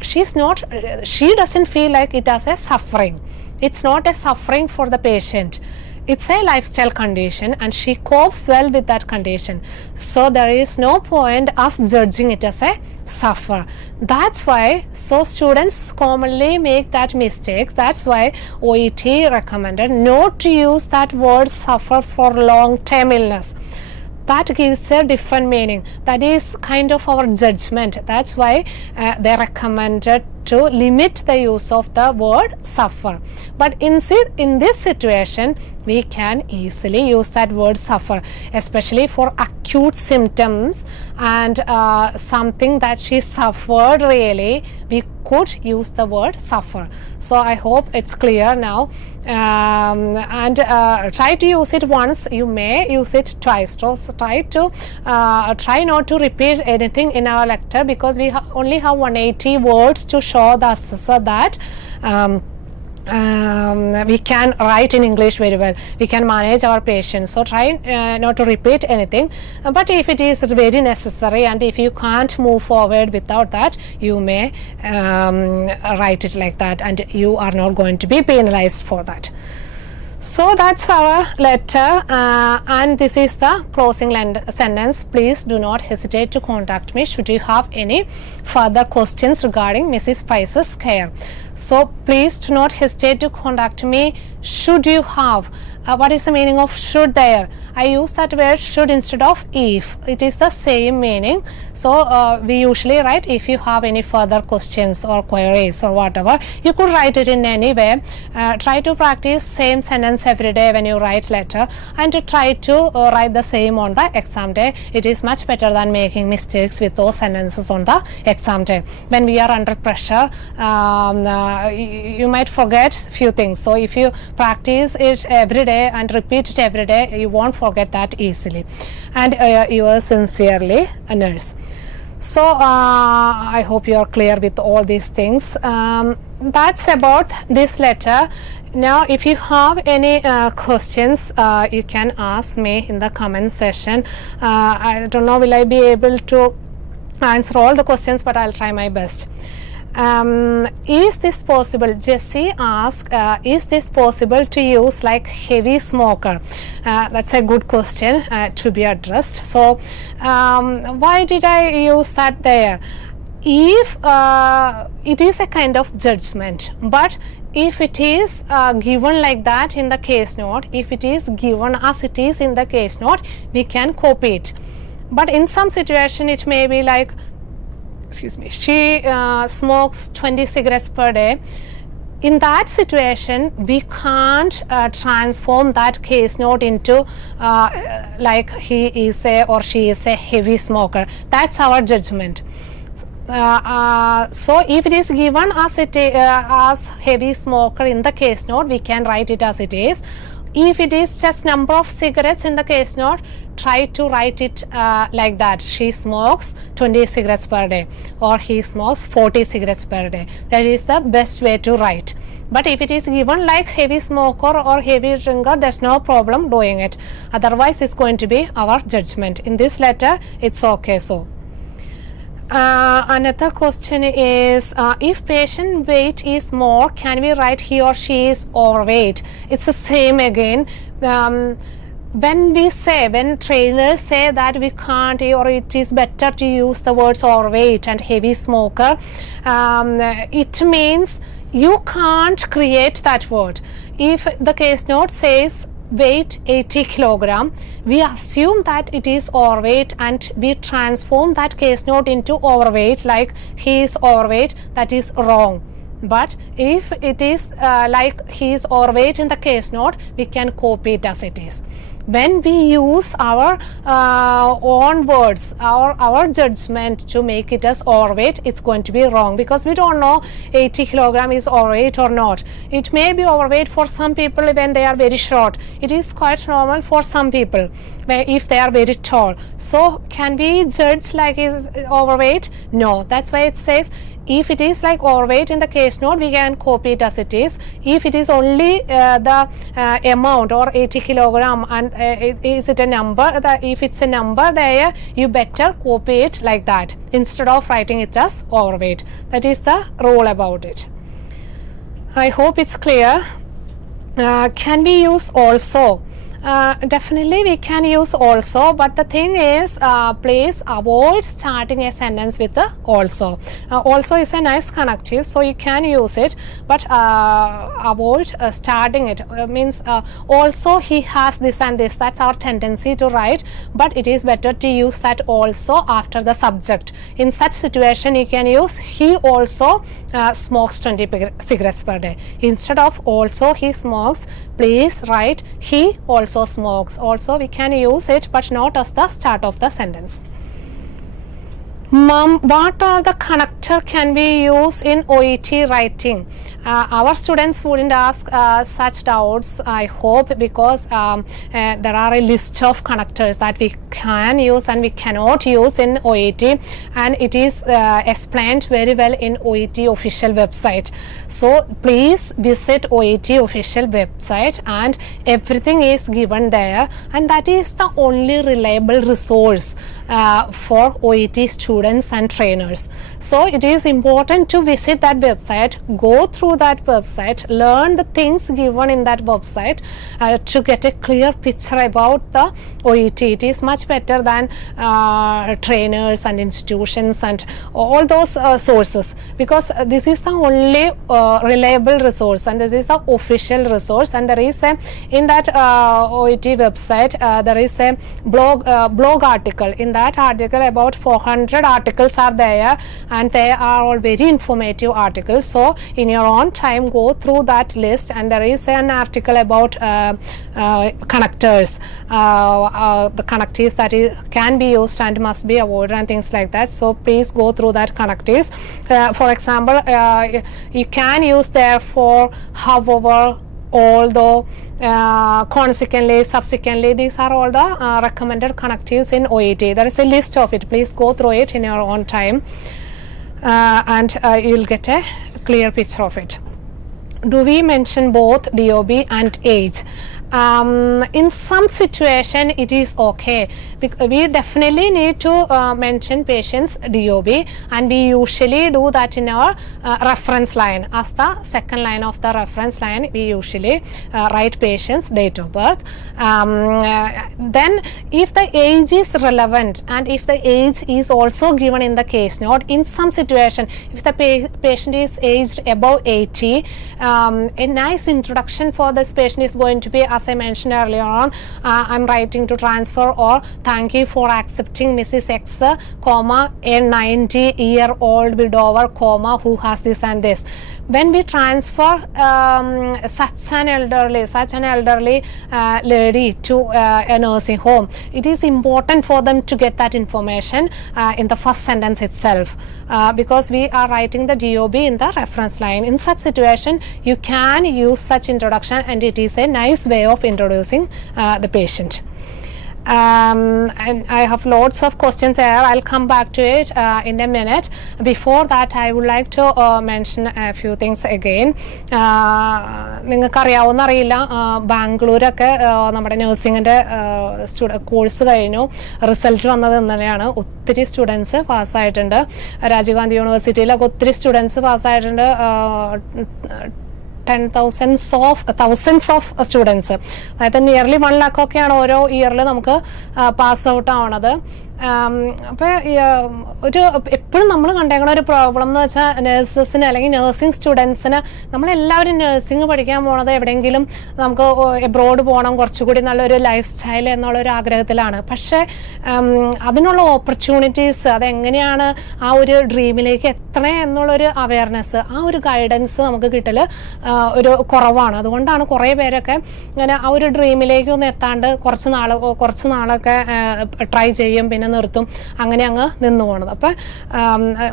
she doesn't feel like it as a suffering. It's not a suffering for the patient. It's a lifestyle condition and she copes well with that condition. So there is no point us judging it as a suffer. That's why students commonly make that mistake. That's why OET recommended not to use that word suffer for long-term illness. That gives a different meaning. That is kind of our judgment. That's why they recommended to limit the use of the word suffer. But in this situation, we can easily use that word suffer, especially for acute symptoms and something that she suffered really. We could use the word suffer. So I hope it's clear now. And try to use it once. You may use it twice. So try not to repeat anything in our lecture, because we only have 180 words to show the assessor that we can write in English very well. We can manage our patients. So try not to repeat anything. But if it is very necessary and if you can't move forward without that, you may write it like that, and you are not going to be penalized for that. So that's our letter, and this is the closing sentence. Please do not hesitate to contact me should you have any further questions regarding Mrs. Price's care. So please do not hesitate to contact me should you have. What is the meaning of should there? I use that word should instead of if. It is the same meaning. So we usually write if you have any further questions or queries or whatever. You could write it in any way. Try to practice same sentence every day when you write letter, and to try to write the same on the exam day. It is much better than making mistakes with those sentences on the exam day. When we are under pressure, you might forget few things. So if you practice it every day and repeat it every day, you won't forget that easily. And yours sincerely, a nurse. So I hope you are clear with all these things. That's about this letter. Now if you have any questions, you can ask me in the comment section. I don't know will I be able to answer all the questions, but I'll try my best. Is this possible? Jesse asked, is this possible to use like heavy smoker? That's a good question to be addressed. So why did I use that there? If it is a kind of judgment, but if it is given like that in the case note, if it is given as it is in the case note, we can copy it. But in some situation it may be like, excuse me, she smokes 20 cigarettes per day. In that situation, we can't transform that case note into like he is a or she is a heavy smoker. That's our judgment. So if it is given as it as heavy smoker in the case note, we can write it as it is. If it is just number of cigarettes in the case note, try to write it like that. She smokes 20 cigarettes per day, or he smokes 40 cigarettes per day. That is the best way to write. But if it is given like heavy smoker or heavy drinker, there's no problem doing it. Otherwise it's going to be our judgment. In this letter it's okay. So another question is, if patient weight is more, can we write he or she is overweight? It's the same again. When trainers say that we can't, or it is better to use the words overweight and heavy smoker, it means you can't create that word. If the case note says weight 80 kilogram, we assume that it is overweight and we transform that case note into overweight, like he is overweight. That is wrong. But if it is like he is overweight in the case note, we can copy it as it is. When we use our own words, our judgment to make it as overweight, it's going to be wrong, because we don't know 80 kilogram is overweight or not. It may be overweight for some people when they are very short. It is quite normal for some people if they are very tall. So can we judge like is overweight? No. That's why it says if it is like overweight in the case note, we can copy it as it is. If it is only the amount or 80 kilogram and is it a number, if it's a number there, you better copy it like that instead of writing it as overweight. That is the rule about it. I hope it's clear. Can we use also? Definitely we can use also, but the thing is, please avoid starting a sentence with the also. Also is a nice connective, so you can use it, but avoid starting it. Means also he has this and this. That's our tendency to write, but it is better to use that also after the subject. In such situation you can use he also smokes 20 cigarettes per day. Instead of also he smokes, please write he also smokes. Also we can use it, but not as the start of the sentence. Mom, what are the connector can we use in OET writing? Our students wouldn't ask such doubts, I hope, because there are a list of connectors that we can use and we cannot use in OET, and it is explained very well in OET official website. So please visit OET official website, and everything is given there, and that is the only reliable resource. for OET students and trainers. So it is important to visit that website, go through that website, learn the things given in that website to get a clear picture about the OET. It is much better than trainers and institutions and all those sources, because this is the only reliable resource and this is the official resource. And there is a, in that OET website there is a blog article. In that article about 400 articles are there, and they are all very informative articles. So in your own time go through that list, and there is an article about connectors, the connectives that can be used and must be avoided and things like that. So please go through that connectives. For example, you can use therefore, however, although, consequently, subsequently, these are all the recommended connectives in OET. There is a list of it. Please go through it in your own time, and you'll get a clear picture of it. Do we mention both DOB and age? In some situation it is okay, because we definitely need to mention patients DOB, and we usually do that in our reference line. As the second line of the reference line, we usually write patients date of birth. Then if the age is relevant and if the age is also given in the case note, in some situation if the patient is aged above 80, a nice introduction for this patient is going to be, as I mentioned earlier on, I'm writing to transfer, or thank you for accepting Mrs. X, comma, a 90-year-old widower, comma, who has this and this. When we transfer such an elderly lady to a nursing home, it is important for them to get that information in the first sentence itself, because we are writing the DOB in the reference line. In such situation you can use such introduction, and it is a nice way of introducing the patient. And I have lots of questions there. I'll come back to it in a minute. Before that, I would like to mention a few things again. നിങ്ങൾക്കറിയാവുന്ന അറിയില്ല, ബാംഗ്ലൂരൊക്കെ നമ്മുടെ നഴ്സിങ്ങിൻ്റെ course കഴിഞ്ഞു, result വന്നത് ഇന്നലെയാണ്. ഒത്തിരി students പാസ്സായിട്ടുണ്ട്. Rajeev Gandhi യൂണിവേഴ്സിറ്റിയിലൊക്കെ ഒത്തിരി students പാസ്സായിട്ടുണ്ട്. thousands of students, അതായത് nearly 1 lakh ഒക്കെയാണ് ഓരോ ഇയറിൽ നമുക്ക് പാസ് ഔട്ട് ആവണത്. അപ്പോൾ ഒരു എപ്പോഴും നമ്മൾ കണ്ടേക്കണ ഒരു പ്രോബ്ലം എന്ന് വെച്ചാൽ നഴ്സസിന് അല്ലെങ്കിൽ നഴ്സിംഗ് സ്റ്റുഡൻസിന്, നമ്മളെല്ലാവരും നഴ്സിംഗ് പഠിക്കാൻ പോണത് എവിടെയെങ്കിലും നമുക്ക് എബ്രോഡ് പോകണം, കുറച്ചുകൂടി നല്ലൊരു ലൈഫ് സ്റ്റൈൽ എന്നുള്ളൊരു ആഗ്രഹത്തിലാണ്. പക്ഷേ അതിനുള്ള ഓപ്പർച്യൂണിറ്റീസ്, അതെങ്ങനെയാണ് ആ ഒരു ഡ്രീമിലേക്ക് എത്തണേ എന്നുള്ളൊരു അവയർനെസ്, ആ ഒരു ഗൈഡൻസ് നമുക്ക് കിട്ടൽ ഒരു കുറവാണ്. അതുകൊണ്ടാണ് കുറേ പേരൊക്കെ ഇങ്ങനെ ആ ഒരു ഡ്രീമിലേക്ക് ഒന്നും എത്താണ്ട് കുറച്ച് നാളൊക്കെ ട്രൈ ചെയ്യും, പിന്നെ നിർത്തും, അങ്ങനെ അങ്ങ് നിന്ന് പോകണത്. അപ്പം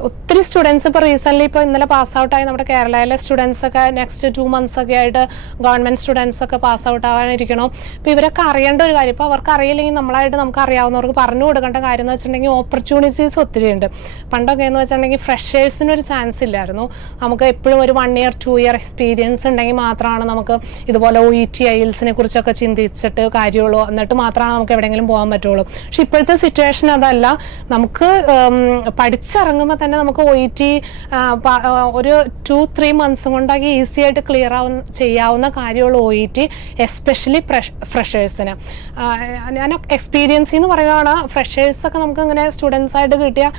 ഒത്തിരി സ്റ്റുഡൻസ് ഇപ്പോൾ റീസെൻ്റ്ലി ഇപ്പോൾ ഇന്നലെ പാസ് ഔട്ടായി നമ്മുടെ കേരളയിലെ സ്റ്റുഡൻസ് ഒക്കെ നെക്സ്റ്റ് 2 months ഒക്കെ ആയിട്ട് ഗവൺമെൻറ് സ്റ്റുഡൻസ് ഒക്കെ പാസ് ഔട്ട് ആകാനിരിക്കണം. അപ്പോൾ ഇവരൊക്കെ അറിയേണ്ട ഒരു കാര്യം, ഇപ്പോൾ അവർക്ക് അറിയില്ലെങ്കിൽ നമ്മളായിട്ട് നമുക്ക് അറിയാവുന്നവർക്ക് പറഞ്ഞു കൊടുക്കേണ്ട കാര്യം എന്ന് വെച്ചിട്ടുണ്ടെങ്കിൽ ഓപ്പർച്യൂണിറ്റീസ് ഒത്തിരി ഉണ്ട്. പണ്ടൊക്കെ എന്ന് വെച്ചിട്ടുണ്ടെങ്കിൽ ഫ്രഷേഴ്സിനൊരു ചാൻസ് ഇല്ലായിരുന്നു. നമുക്ക് എപ്പോഴും ഒരു 1 year 2 year എക്സ്പീരിയൻസ് ഉണ്ടെങ്കിൽ മാത്രമാണ് നമുക്ക് ഇതുപോലെ OET IELTS-നെ കുറിച്ചൊക്കെ ചിന്തിച്ചിട്ട് കാര്യമുള്ളൂ, എന്നിട്ട് മാത്രമാണ് നമുക്ക് എവിടെയെങ്കിലും പോകാൻ പറ്റുള്ളൂ. പക്ഷെ ഇപ്പോഴത്തെ സിറ്റുവേഷൻ അതല്ല. നമുക്ക് പഠിച്ചിറങ്ങുമ്പോൾ തന്നെ നമുക്ക് OET ഒരു 2-3 months കൊണ്ടൊക്കെ ഈസി ആയിട്ട് ക്ലിയർ ചെയ്യാവുന്ന കാര്യമുള്ള OET, എസ്പെഷ്യലി ഫ്രഷേഴ്സിന്. ഞാൻ എക്സ്പീരിയൻസ് എന്ന് പറയുകയാണ്, ഫ്രഷേഴ്സൊക്കെ നമുക്ക് ഇങ്ങനെ സ്റ്റുഡൻസ് ആയിട്ട് കിട്ടിയ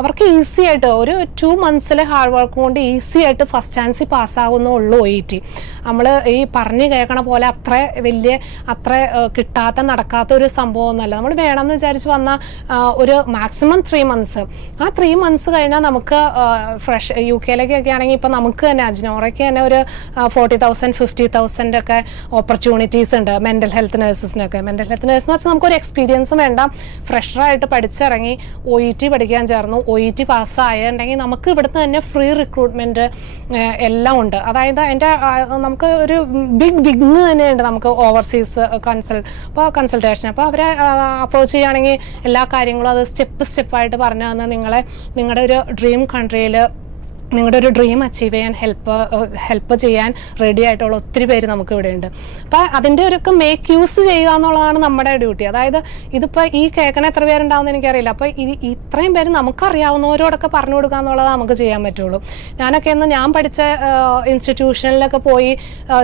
അവർക്ക് ഈസി ആയിട്ട് ഒരു 2 months ഹാർഡ് വർക്ക് കൊണ്ട് ഈസി ആയിട്ട് ഫസ്റ്റ് ചാൻസിൽ പാസ്സാകുന്നുള്ളൂ OET. നമ്മൾ ഈ പറഞ്ഞു കേൾക്കണ പോലെ അത്ര കിട്ടാത്ത നടക്കാത്ത ഒരു സംഭവം ഒന്നുമല്ല. നമ്മൾ വേണമെന്ന് വിചാരിച്ച് വന്ന ഒരു മാക്സിമം 3 months, ആ 3 months കഴിഞ്ഞാൽ നമുക്ക് ഫ്രഷ് UK-ലേക്കൊക്കെ ആണെങ്കിൽ ഇപ്പം നമുക്ക് തന്നെ അജിനോറയ്ക്ക് തന്നെ ഒരു 40,000 50,000 ഒക്കെ ഓപ്പർച്യൂണിറ്റീസ് ഉണ്ട് മെൻ്റൽ ഹെൽത്ത് നഴ്സസിനൊക്കെ. മെൻ്റൽ ഹെൽത്ത് നഴ്സ് എന്ന് വെച്ചാൽ നമുക്കൊരു എക്സ്പീരിയൻസും വേണ്ട, ഫ്രഷറായിട്ട് പഠിച്ചിറങ്ങി OET പഠിക്കാൻ ചേർന്നു, OET പാസ്സായിട്ടുണ്ടെങ്കിൽ നമുക്ക് ഇവിടുത്തെ തന്നെ ഫ്രീ റിക്രൂട്ട്മെൻറ്റ് എല്ലാം ഉണ്ട്. അതായത് അതിൻ്റെ നമുക്ക് ഒരു ബിഗ് തന്നെയുണ്ട് നമുക്ക് ഓവർസീസ് കൺസൾട്ടേഷൻ. അപ്പോൾ അവരെ അപ്രോച്ച് ചെയ്യുകയാണെങ്കിൽ എല്ലാ കാര്യങ്ങളും അത് സ്റ്റെപ്പായിട്ട് പറഞ്ഞു തന്ന് നിങ്ങളുടെ ഒരു ഡ്രീം കൺട്രിയിൽ നിങ്ങളുടെ ഒരു ഡ്രീം അച്ചീവ് ചെയ്യാൻ ഹെൽപ്പ് ചെയ്യാൻ റെഡി ആയിട്ടുള്ള ഒത്തിരി പേര് നമുക്ക് ഇവിടെ ഉണ്ട്. അപ്പം അതിൻ്റെ ഒരു മേക്ക് യൂസ് ചെയ്യുക എന്നുള്ളതാണ് നമ്മുടെ ഡ്യൂട്ടി. അതായത് ഇതിപ്പോൾ ഈ കേൾക്കണ എത്ര പേരുണ്ടാവുമെന്ന് എനിക്കറിയില്ല. അപ്പോൾ ഇത്രയും പേര് നമുക്കറിയാവുന്നവരോടൊക്കെ പറഞ്ഞു കൊടുക്കുക എന്നുള്ളത് നമുക്ക് ചെയ്യാൻ പറ്റുള്ളൂ. ഞാൻ പഠിച്ച ഇൻസ്റ്റിറ്റ്യൂഷനിലൊക്കെ പോയി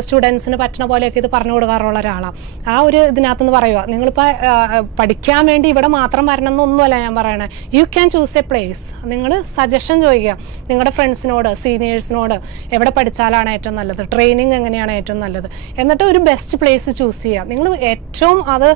സ്റ്റുഡൻസിന് പറ്റുന്ന പോലെയൊക്കെ ഇത് പറഞ്ഞു കൊടുക്കാറുള്ള ഒരാളാണ്. ആ ഒരു ഇതിനകത്തുനിന്ന് പറയുക, നിങ്ങളിപ്പോൾ പഠിക്കാൻ വേണ്ടി ഇവിടെ മാത്രം വരണം എന്നൊന്നുമല്ല ഞാൻ പറയണേ. You can choose A place. നിങ്ങൾ സജഷൻ ചോദിക്കുക നിങ്ങളുടെ ഫ്രണ്ട്സിനോട്, സീനിയേഴ്സിനോട്, എവിടെ പഠിച്ചാലാണ് ഏറ്റവും നല്ലത്, ട്രെയിനിങ് എങ്ങനെയാണ് ഏറ്റവും നല്ലത്, എന്നിട്ട് ഒരു ബെസ്റ്റ് പ്ലേസ് ചൂസ് ചെയ്യുക. നിങ്ങൾ ഏറ്റവും അത്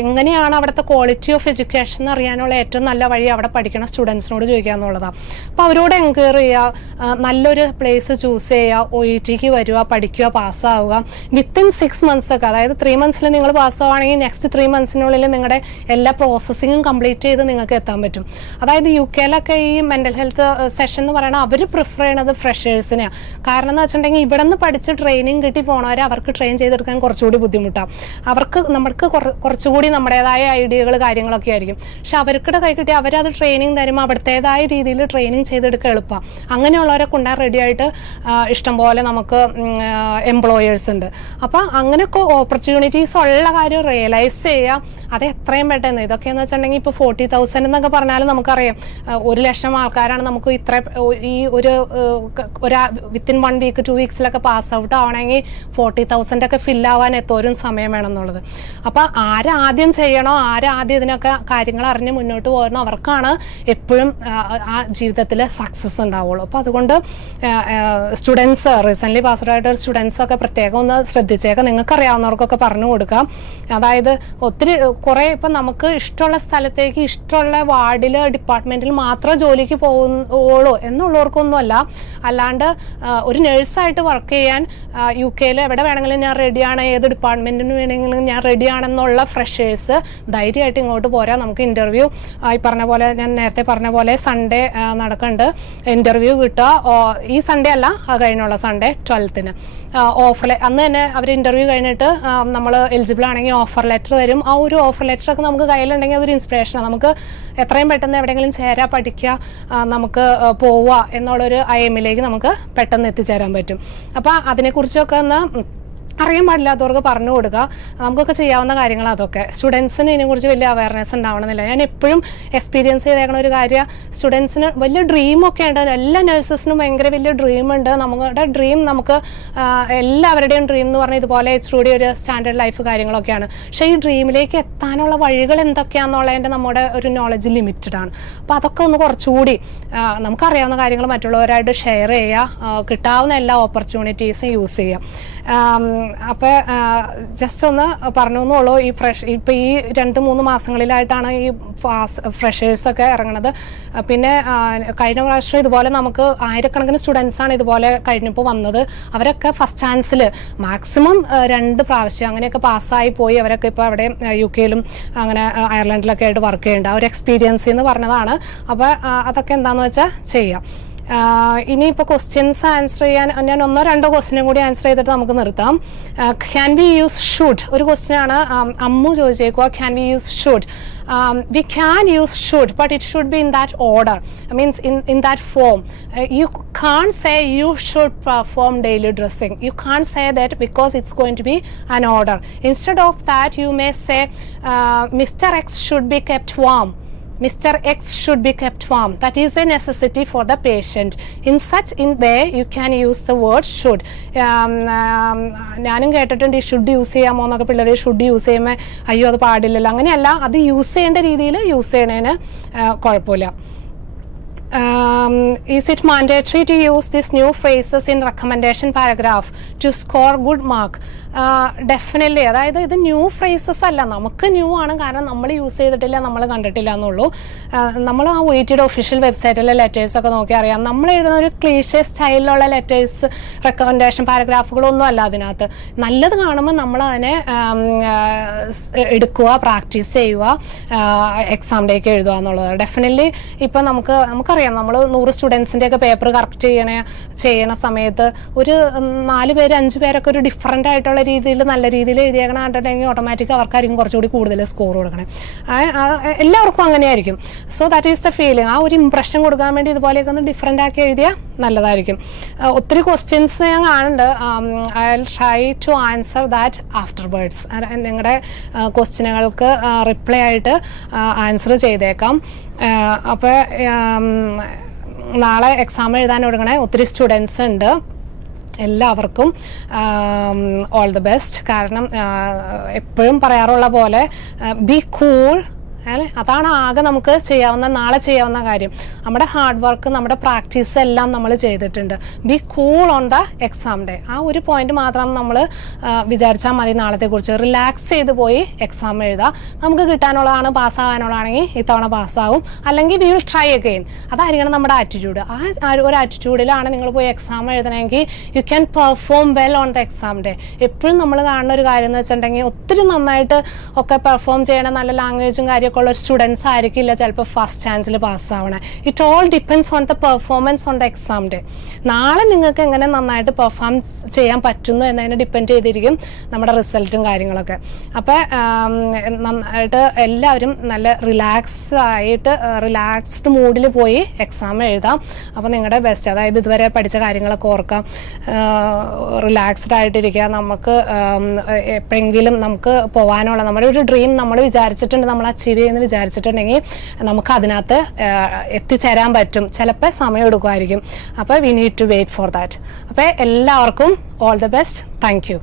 എങ്ങനെയാണ് അവിടുത്തെ ക്വാളിറ്റി ഓഫ് എഡ്യൂക്കേഷൻ എന്ന് അറിയാനുള്ള ഏറ്റവും നല്ല വഴി അവിടെ പഠിക്കുന്ന സ്റ്റുഡൻസിനോട് ചോദിക്കുക എന്നുള്ളതാണ്. അപ്പോൾ അവരോട് എൻക്വയറി ചെയ്യുക, നല്ലൊരു പ്ലേസ് ചൂസ് ചെയ്യുക, OETക്ക് വരിക, പഠിക്കുക, പാസ്സാവുക. വിത്തിൻ 6 months ഒക്കെ, അതായത് 3 months നിങ്ങൾ പാസ്സാവുകയാണെങ്കിൽ നെക്സ്റ്റ് 3 months നിങ്ങളുടെ എല്ലാ പ്രോസസ്സിങ്ങും കംപ്ലീറ്റ് ചെയ്ത് നിങ്ങൾക്ക് എത്താൻ പറ്റും. അതായത് UK-ലൊക്കെ ഈ മെൻ്റൽ ഹെൽത്ത് സെഷൻ എന്ന് പറയുന്നത് അവർ പ്രിഫർ ചെയ്യണത് ഫ്രഷേഴ്സിനെയാണ്. കാരണം എന്ന് വെച്ചിട്ടുണ്ടെങ്കിൽ ഇവിടെ നിന്ന് പഠിച്ച് ട്രെയിനിങ് കിട്ടി പോണവരെ അവർക്ക് ട്രെയിൻ ചെയ്തെടുക്കാൻ കുറച്ചുകൂടി ബുദ്ധിമുട്ടാണ്. നമുക്ക് കുറച്ചുകൂടി നമ്മുടേതായ ഐഡിയകൾ കാര്യങ്ങളൊക്കെ ആയിരിക്കും. പക്ഷെ അവർക്കിടെ കൈ കിട്ടി അവരത് ട്രെയിനിങ് തരുമ്പോൾ അവിടുത്തേതായ രീതിയിൽ ട്രെയിനിങ് ചെയ്തെടുക്കാൻ എളുപ്പമാണ്. അങ്ങനെയുള്ളവരെ കൊണ്ടാൻ റെഡി ആയിട്ട് ഇഷ്ടംപോലെ നമുക്ക് എംപ്ലോയേഴ്സ് ഉണ്ട്. അപ്പം അങ്ങനെയൊക്കെ ഓപ്പർച്യൂണിറ്റീസ് ഉള്ള കാര്യം റിയലൈസ് ചെയ്യുക, അത് എത്രയും പെട്ടെന്ന്. ഇതൊക്കെയെന്ന് വെച്ചിട്ടുണ്ടെങ്കിൽ ഇപ്പോൾ 40,000 എന്നൊക്കെ പറഞ്ഞാൽ നമുക്കറിയാം 1,00,000 ആൾക്കാരാണ് നമുക്ക് ഈ ഒരു വിത്തിൻ 1 week 2 weeksലൊക്കെ പാസ് ഔട്ട് ആവണമെങ്കിൽ 40,000 ഒക്കെ ഫില്ലാവാൻ എത്തോരും സമയം വേണം എന്നുള്ളത്. അപ്പോൾ ആരാദ്യം ചെയ്യണോ, ആരാദ്യം ഇതിനൊക്കെ കാര്യങ്ങൾ അറിഞ്ഞ് മുന്നോട്ട് പോകണോ അവർക്കാണ് എപ്പോഴും ആ ജീവിതത്തിൽ സക്സസ് ഉണ്ടാവുള്ളൂ. അപ്പോൾ അതുകൊണ്ട് സ്റ്റുഡൻസ്, റീസെൻ്റ്ലി പാസ്ഡ് ആയിട്ട് സ്റ്റുഡൻസൊക്കെ പ്രത്യേകം ഒന്ന് ശ്രദ്ധിച്ചേക്കാം. നിങ്ങൾക്കറിയാവുന്നവർക്കൊക്കെ പറഞ്ഞു കൊടുക്കാം. അതായത് കുറേ ഇപ്പം നമുക്ക് ഇഷ്ടമുള്ള സ്ഥലത്തേക്ക് ഇഷ്ടമുള്ള വാർഡിൽ ഡിപ്പാർട്ട്മെൻറ്റിൽ മാത്രം ജോലിക്ക് പോകുള്ളൂ എന്നുള്ളവർക്കൊന്നുമല്ല. അല്ലാണ്ട് ഒരു നേഴ്സായിട്ട് വർക്ക് ചെയ്യാൻ UK-ൽ എവിടെ വേണമെങ്കിലും ഞാൻ റെഡിയാണ്, ഏത് ഡിപ്പാർട്ട്മെൻറ്റിന് വേണമെങ്കിലും ഞാൻ റെഡിയാണെന്നുള്ള ഫ്രഷേഴ്സ് ധൈര്യമായിട്ട് ഇങ്ങോട്ട് പോരാ. നമുക്ക് ഇൻ്റർവ്യൂ ഈ പറഞ്ഞ പോലെ, ഞാൻ നേരത്തെ പറഞ്ഞ പോലെ സൺഡേ നടക്കുന്നുണ്ട് ഇൻ്റർവ്യൂ കിട്ടുക. ഈ സൺഡേ അല്ല, കഴിഞ്ഞുള്ള സൺഡേ 12th ഓഫർ. അന്ന് തന്നെ അവർ ഇൻ്റർവ്യൂ കഴിഞ്ഞിട്ട് നമ്മൾ എലിജിബിൾ ആണെങ്കിൽ ഓഫർ ലെറ്റർ തരും. ആ ഒരു ഓഫർ ലെറ്ററൊക്കെ നമുക്ക് കയ്യിലുണ്ടെങ്കിൽ അതൊരു ഇൻസ്പിറേഷനാണ്. നമുക്ക് എത്രയും പെട്ടെന്ന് എവിടെയെങ്കിലും ചേരാൻ, പഠിക്കുക, നമുക്ക് പോവുക എന്നുള്ളൊരു IIM-ലേക്ക് നമുക്ക് പെട്ടെന്ന് എത്തിച്ചേരാൻ പറ്റും. അപ്പോൾ അതിനെക്കുറിച്ചൊക്കെ ഒന്ന് അറിയാൻ പാടില്ലാത്തവർക്ക് പറഞ്ഞു കൊടുക്കുക. നമുക്കൊക്കെ ചെയ്യാവുന്ന കാര്യങ്ങൾ അതൊക്കെ. സ്റ്റുഡൻസിന് ഇതിനെക്കുറിച്ച് വലിയ അവയർനെസ് ഉണ്ടാവണമെന്നില്ല. ഞാൻ എപ്പോഴും എക്സ്പീരിയൻസ് ചെയ്തേക്കണ ഒരു കാര്യം, സ്റ്റുഡൻസിന് വലിയ ഡ്രീമൊക്കെ ഉണ്ട്. എല്ലാ നഴ്സസിനും ഭയങ്കര വലിയ ഡ്രീമുണ്ട്. നമ്മുടെ ഡ്രീം, നമുക്ക് എല്ലാവരുടെയും ഡ്രീം എന്ന് പറഞ്ഞാൽ ഇതുപോലെ ഇച്ചിരി ഒരു സ്റ്റാൻഡേർഡ് ലൈഫ് കാര്യങ്ങളൊക്കെയാണ്. പക്ഷേ ഈ ഡ്രീമിലേക്ക് എത്താനുള്ള വഴികൾ എന്തൊക്കെയാണെന്നുള്ളതിൻ്റെ നമ്മുടെ ഒരു നോളജ് ലിമിറ്റഡ് ആണ്. അപ്പോൾ അതൊക്കെ ഒന്ന് കുറച്ചുകൂടി നമുക്കറിയാവുന്ന കാര്യങ്ങൾ മറ്റുള്ളവരായിട്ട് ഷെയർ ചെയ്യുക, കിട്ടാവുന്ന എല്ലാ ഓപ്പർച്യൂണിറ്റീസും യൂസ് ചെയ്യുക. അപ്പോൾ ജസ്റ്റ് ഒന്ന് പറഞ്ഞു എന്നുള്ളൂ. ഇപ്പോൾ ഈ 2-3 മാസങ്ങളിലായിട്ടാണ് ഈ ഫ്രഷേഴ്സൊക്കെ ഇറങ്ങണത്. പിന്നെ കഴിഞ്ഞ പ്രാവശ്യം ഇതുപോലെ നമുക്ക് ആയിരക്കണക്കിന് സ്റ്റുഡൻസാണ് ഇതുപോലെ കഴിഞ്ഞപ്പോൾ വന്നത്. അവരൊക്കെ ഫസ്റ്റ് ചാൻസിൽ മാക്സിമം 2 പ്രാവശ്യം അങ്ങനെയൊക്കെ പാസ്സായി പോയി. അവരൊക്കെ ഇപ്പോൾ അവിടെ UK-ലും അങ്ങനെ അയർലൻഡിലൊക്കെ ആയിട്ട് വർക്ക് ചെയ്യുന്നുണ്ട്. ആ ഒരു എക്സ്പീരിയൻസ് എന്ന് പറഞ്ഞതാണ്. അപ്പോൾ അതൊക്കെ എന്താണെന്ന് വെച്ചാൽ ചെയ്യാം. ഇനിയിപ്പോൾ ക്വസ്റ്റ്യൻസ് ആൻസർ ചെയ്യാൻ ഞാൻ 1-2 ക്വസ്റ്റ്യനും കൂടി ആൻസർ ചെയ്തിട്ട് നമുക്ക് നിർത്താം. Can we use should? ഒരു ക്വസ്റ്റ്യൻ ആണ് അമ്മു ചോദിച്ചേക്കുക. ക്യാൻ വി യൂസ് ഷുഡ്? We can use should, but it should be in that order. I mean, in that form. You can't say you should perform daily dressing. You can't say that because it's going to be an order. Instead of that, you may say Mr. X should be kept warm. Mr. X should be kept warm. That is a necessity for the patient. In such way, you can use the word should. ഞാനും കേട്ടിട്ടുണ്ട് ഈ should use ചെയ്യാമോ എന്നൊക്കെ. പിള്ളേർ should use ചെയ്യുമ്പോൾ അയ്യോ അത് പാടില്ലല്ലോ. അങ്ങനെയല്ല, അത് യൂസ് ചെയ്യേണ്ട രീതിയിൽ യൂസ് ചെയ്യണതിന് കുഴപ്പമില്ല. Is it mandatory to use these new phrases in recommendation paragraph to score good mark? Definitely. അതായത് ഇത് ന്യൂ ഫ്രേസസ് അല്ല, നമുക്ക് ന്യൂ ആണ്. കാരണം നമ്മൾ യൂസ് ചെയ്തിട്ടില്ല, നമ്മൾ കണ്ടിട്ടില്ല എന്നുള്ളൂ. നമ്മൾ ആ OETയുടെ ഒഫീഷ്യൽ വെബ്സൈറ്റിലെ ലെറ്റേഴ്സൊക്കെ നോക്കി അറിയാം. നമ്മൾ എഴുതുന്ന ഒരു ക്ലീഷേ സ്റ്റൈലിലുള്ള ലെറ്റേഴ്സ്, റെക്കമെൻഡേഷൻ പാരഗ്രാഫുകളൊന്നും അല്ല അതിനകത്ത്. നല്ലത് കാണുമ്പോൾ നമ്മൾ അതിനെ എടുക്കുക, പ്രാക്ടീസ് ചെയ്യുക, എക്സാം ഡേക്ക് എഴുതുക എന്നുള്ളത്. ഡെഫിനറ്റ്ലി ഇപ്പം നമുക്കറിയാം, നമ്മൾ 100 സ്റ്റുഡൻസിൻ്റെയൊക്കെ പേപ്പർ കറക്റ്റ് ചെയ്യണ സമയത്ത് ഒരു 4 പേര് 5 പേരൊക്കെ ഒരു ഡിഫറൻ്റ് ആയിട്ടുള്ള രീതിയിൽ നല്ല രീതിയിൽ എഴുതിയേക്കണം കണ്ടിട്ടുണ്ടെങ്കിൽ ഓട്ടോമാറ്റിക് അവർക്കായിരിക്കും കുറച്ചുകൂടി കൂടുതൽ സ്കോർ കൊടുക്കണേ. എല്ലാവർക്കും അങ്ങനെയായിരിക്കും. So that is the feeling. ആ ഒരു ഇംപ്രഷൻ കൊടുക്കാൻ വേണ്ടി ഇതുപോലെയൊക്കെ ഒന്ന് ഡിഫറൻ്റ് ആക്കി എഴുതിയാൽ നല്ലതായിരിക്കും. ഒത്തിരി ക്വസ്റ്റ്യൻസ് ഞാൻ കാണുന്നുണ്ട്. I will try to answer that afterwards. നിങ്ങളുടെ ക്വസ്റ്റ്യനുകൾക്ക് റിപ്ലൈ ആയിട്ട് ആൻസർ ചെയ്തേക്കാം. അപ്പോൾ നാളെ എക്സാം എഴുതാൻ തുടങ്ങണേ ഒത്തിരി സ്റ്റുഡൻസ് ഉണ്ട്. എല്ലാവർക്കും ഓൾ ദി ബെസ്റ്റ്. കാരണം എപ്പോഴും പറയാറുള്ള പോലെ ബി കൂൾ. അതാണ് ആകെ നമുക്ക് നാളെ ചെയ്യാവുന്ന കാര്യം. നമ്മുടെ ഹാർഡ് വർക്ക്, നമ്മുടെ പ്രാക്ടീസ് എല്ലാം നമ്മൾ ചെയ്തിട്ടുണ്ട്. B cool on the exam day. ആ ഒരു പോയിന്റ് മാത്രം നമ്മൾ വിചാരിച്ചാൽ മതി. നാളത്തെക്കുറിച്ച് റിലാക്സ് ചെയ്ത് പോയി എക്സാം എഴുതുക. നമുക്ക് കിട്ടാനുള്ളതാണ്, പാസ്സാകാനുള്ളതാണെങ്കിൽ ഇത്തവണ പാസ്സാകും, അല്ലെങ്കിൽ വി വിൽ ട്രൈ അഗെയിൻ. അതായിരിക്കണം നമ്മുടെ ആറ്റിറ്റ്യൂഡ്. ആ ഒരു ആറ്റിറ്റ്യൂഡിലാണ് നിങ്ങൾ പോയി എക്സാം എഴുതണമെങ്കിൽ you can perform well on the exam day. എപ്പോഴും നമ്മൾ കാണുന്ന ഒരു കാര്യം എന്ന് വെച്ചിട്ടുണ്ടെങ്കിൽ ഒത്തിരി നന്നായിട്ട് ഒക്കെ പെർഫോം ചെയ്യണം, നല്ല ലാംഗ്വേജും കാര്യമൊക്കെ ഉള്ള സ്റ്റുഡൻസ് ആയിരിക്കില്ല ചിലപ്പോൾ ഫസ്റ്റ് ചാൻസിൽ പാസ്സാവണേ. It all depends on the performance on the exam day. നാളെ നിങ്ങൾക്ക് എങ്ങനെ നന്നായിട്ട് പെർഫോം ചെയ്യാൻ പറ്റുന്നു എന്നതിനെ ഡിപ്പെൻഡ് ചെയ്തിരിക്കും നമ്മുടെ റിസൾട്ടും കാര്യങ്ങളൊക്കെ. അപ്പോൾ നന്നായിട്ട് എല്ലാവരും നല്ല റിലാക്സ്ഡ് മൂഡിൽ പോയി എക്സാം എഴുതാം. അപ്പോൾ നിങ്ങളുടെ ബെസ്റ്റ്, അതായത് ഇതുവരെ പഠിച്ച കാര്യങ്ങളൊക്കെ ഓർക്കാം, റിലാക്സ്ഡ് ആയിട്ടിരിക്കുക. നമുക്ക് എപ്പോഴെങ്കിലും നമുക്ക് പോകാനുള്ള നമ്മുടെ ഒരു ഡ്രീം നമ്മൾ വിചാരിച്ചിട്ടുണ്ട്, നമ്മൾ അച്ചീവ് ചെയ്യുമെന്ന് വിചാരിച്ചിട്ടുണ്ടെങ്കിൽ നമുക്ക് അതിനകത്ത് എത്തിച്ചേരാൻ പറ്റും. ചിലപ്പോൾ സമയം എടുക്കുമായിരിക്കും. അപ്പോൾ we need to wait for that. അപ്പോൾ എല്ലാവർക്കും all the best. Thank U.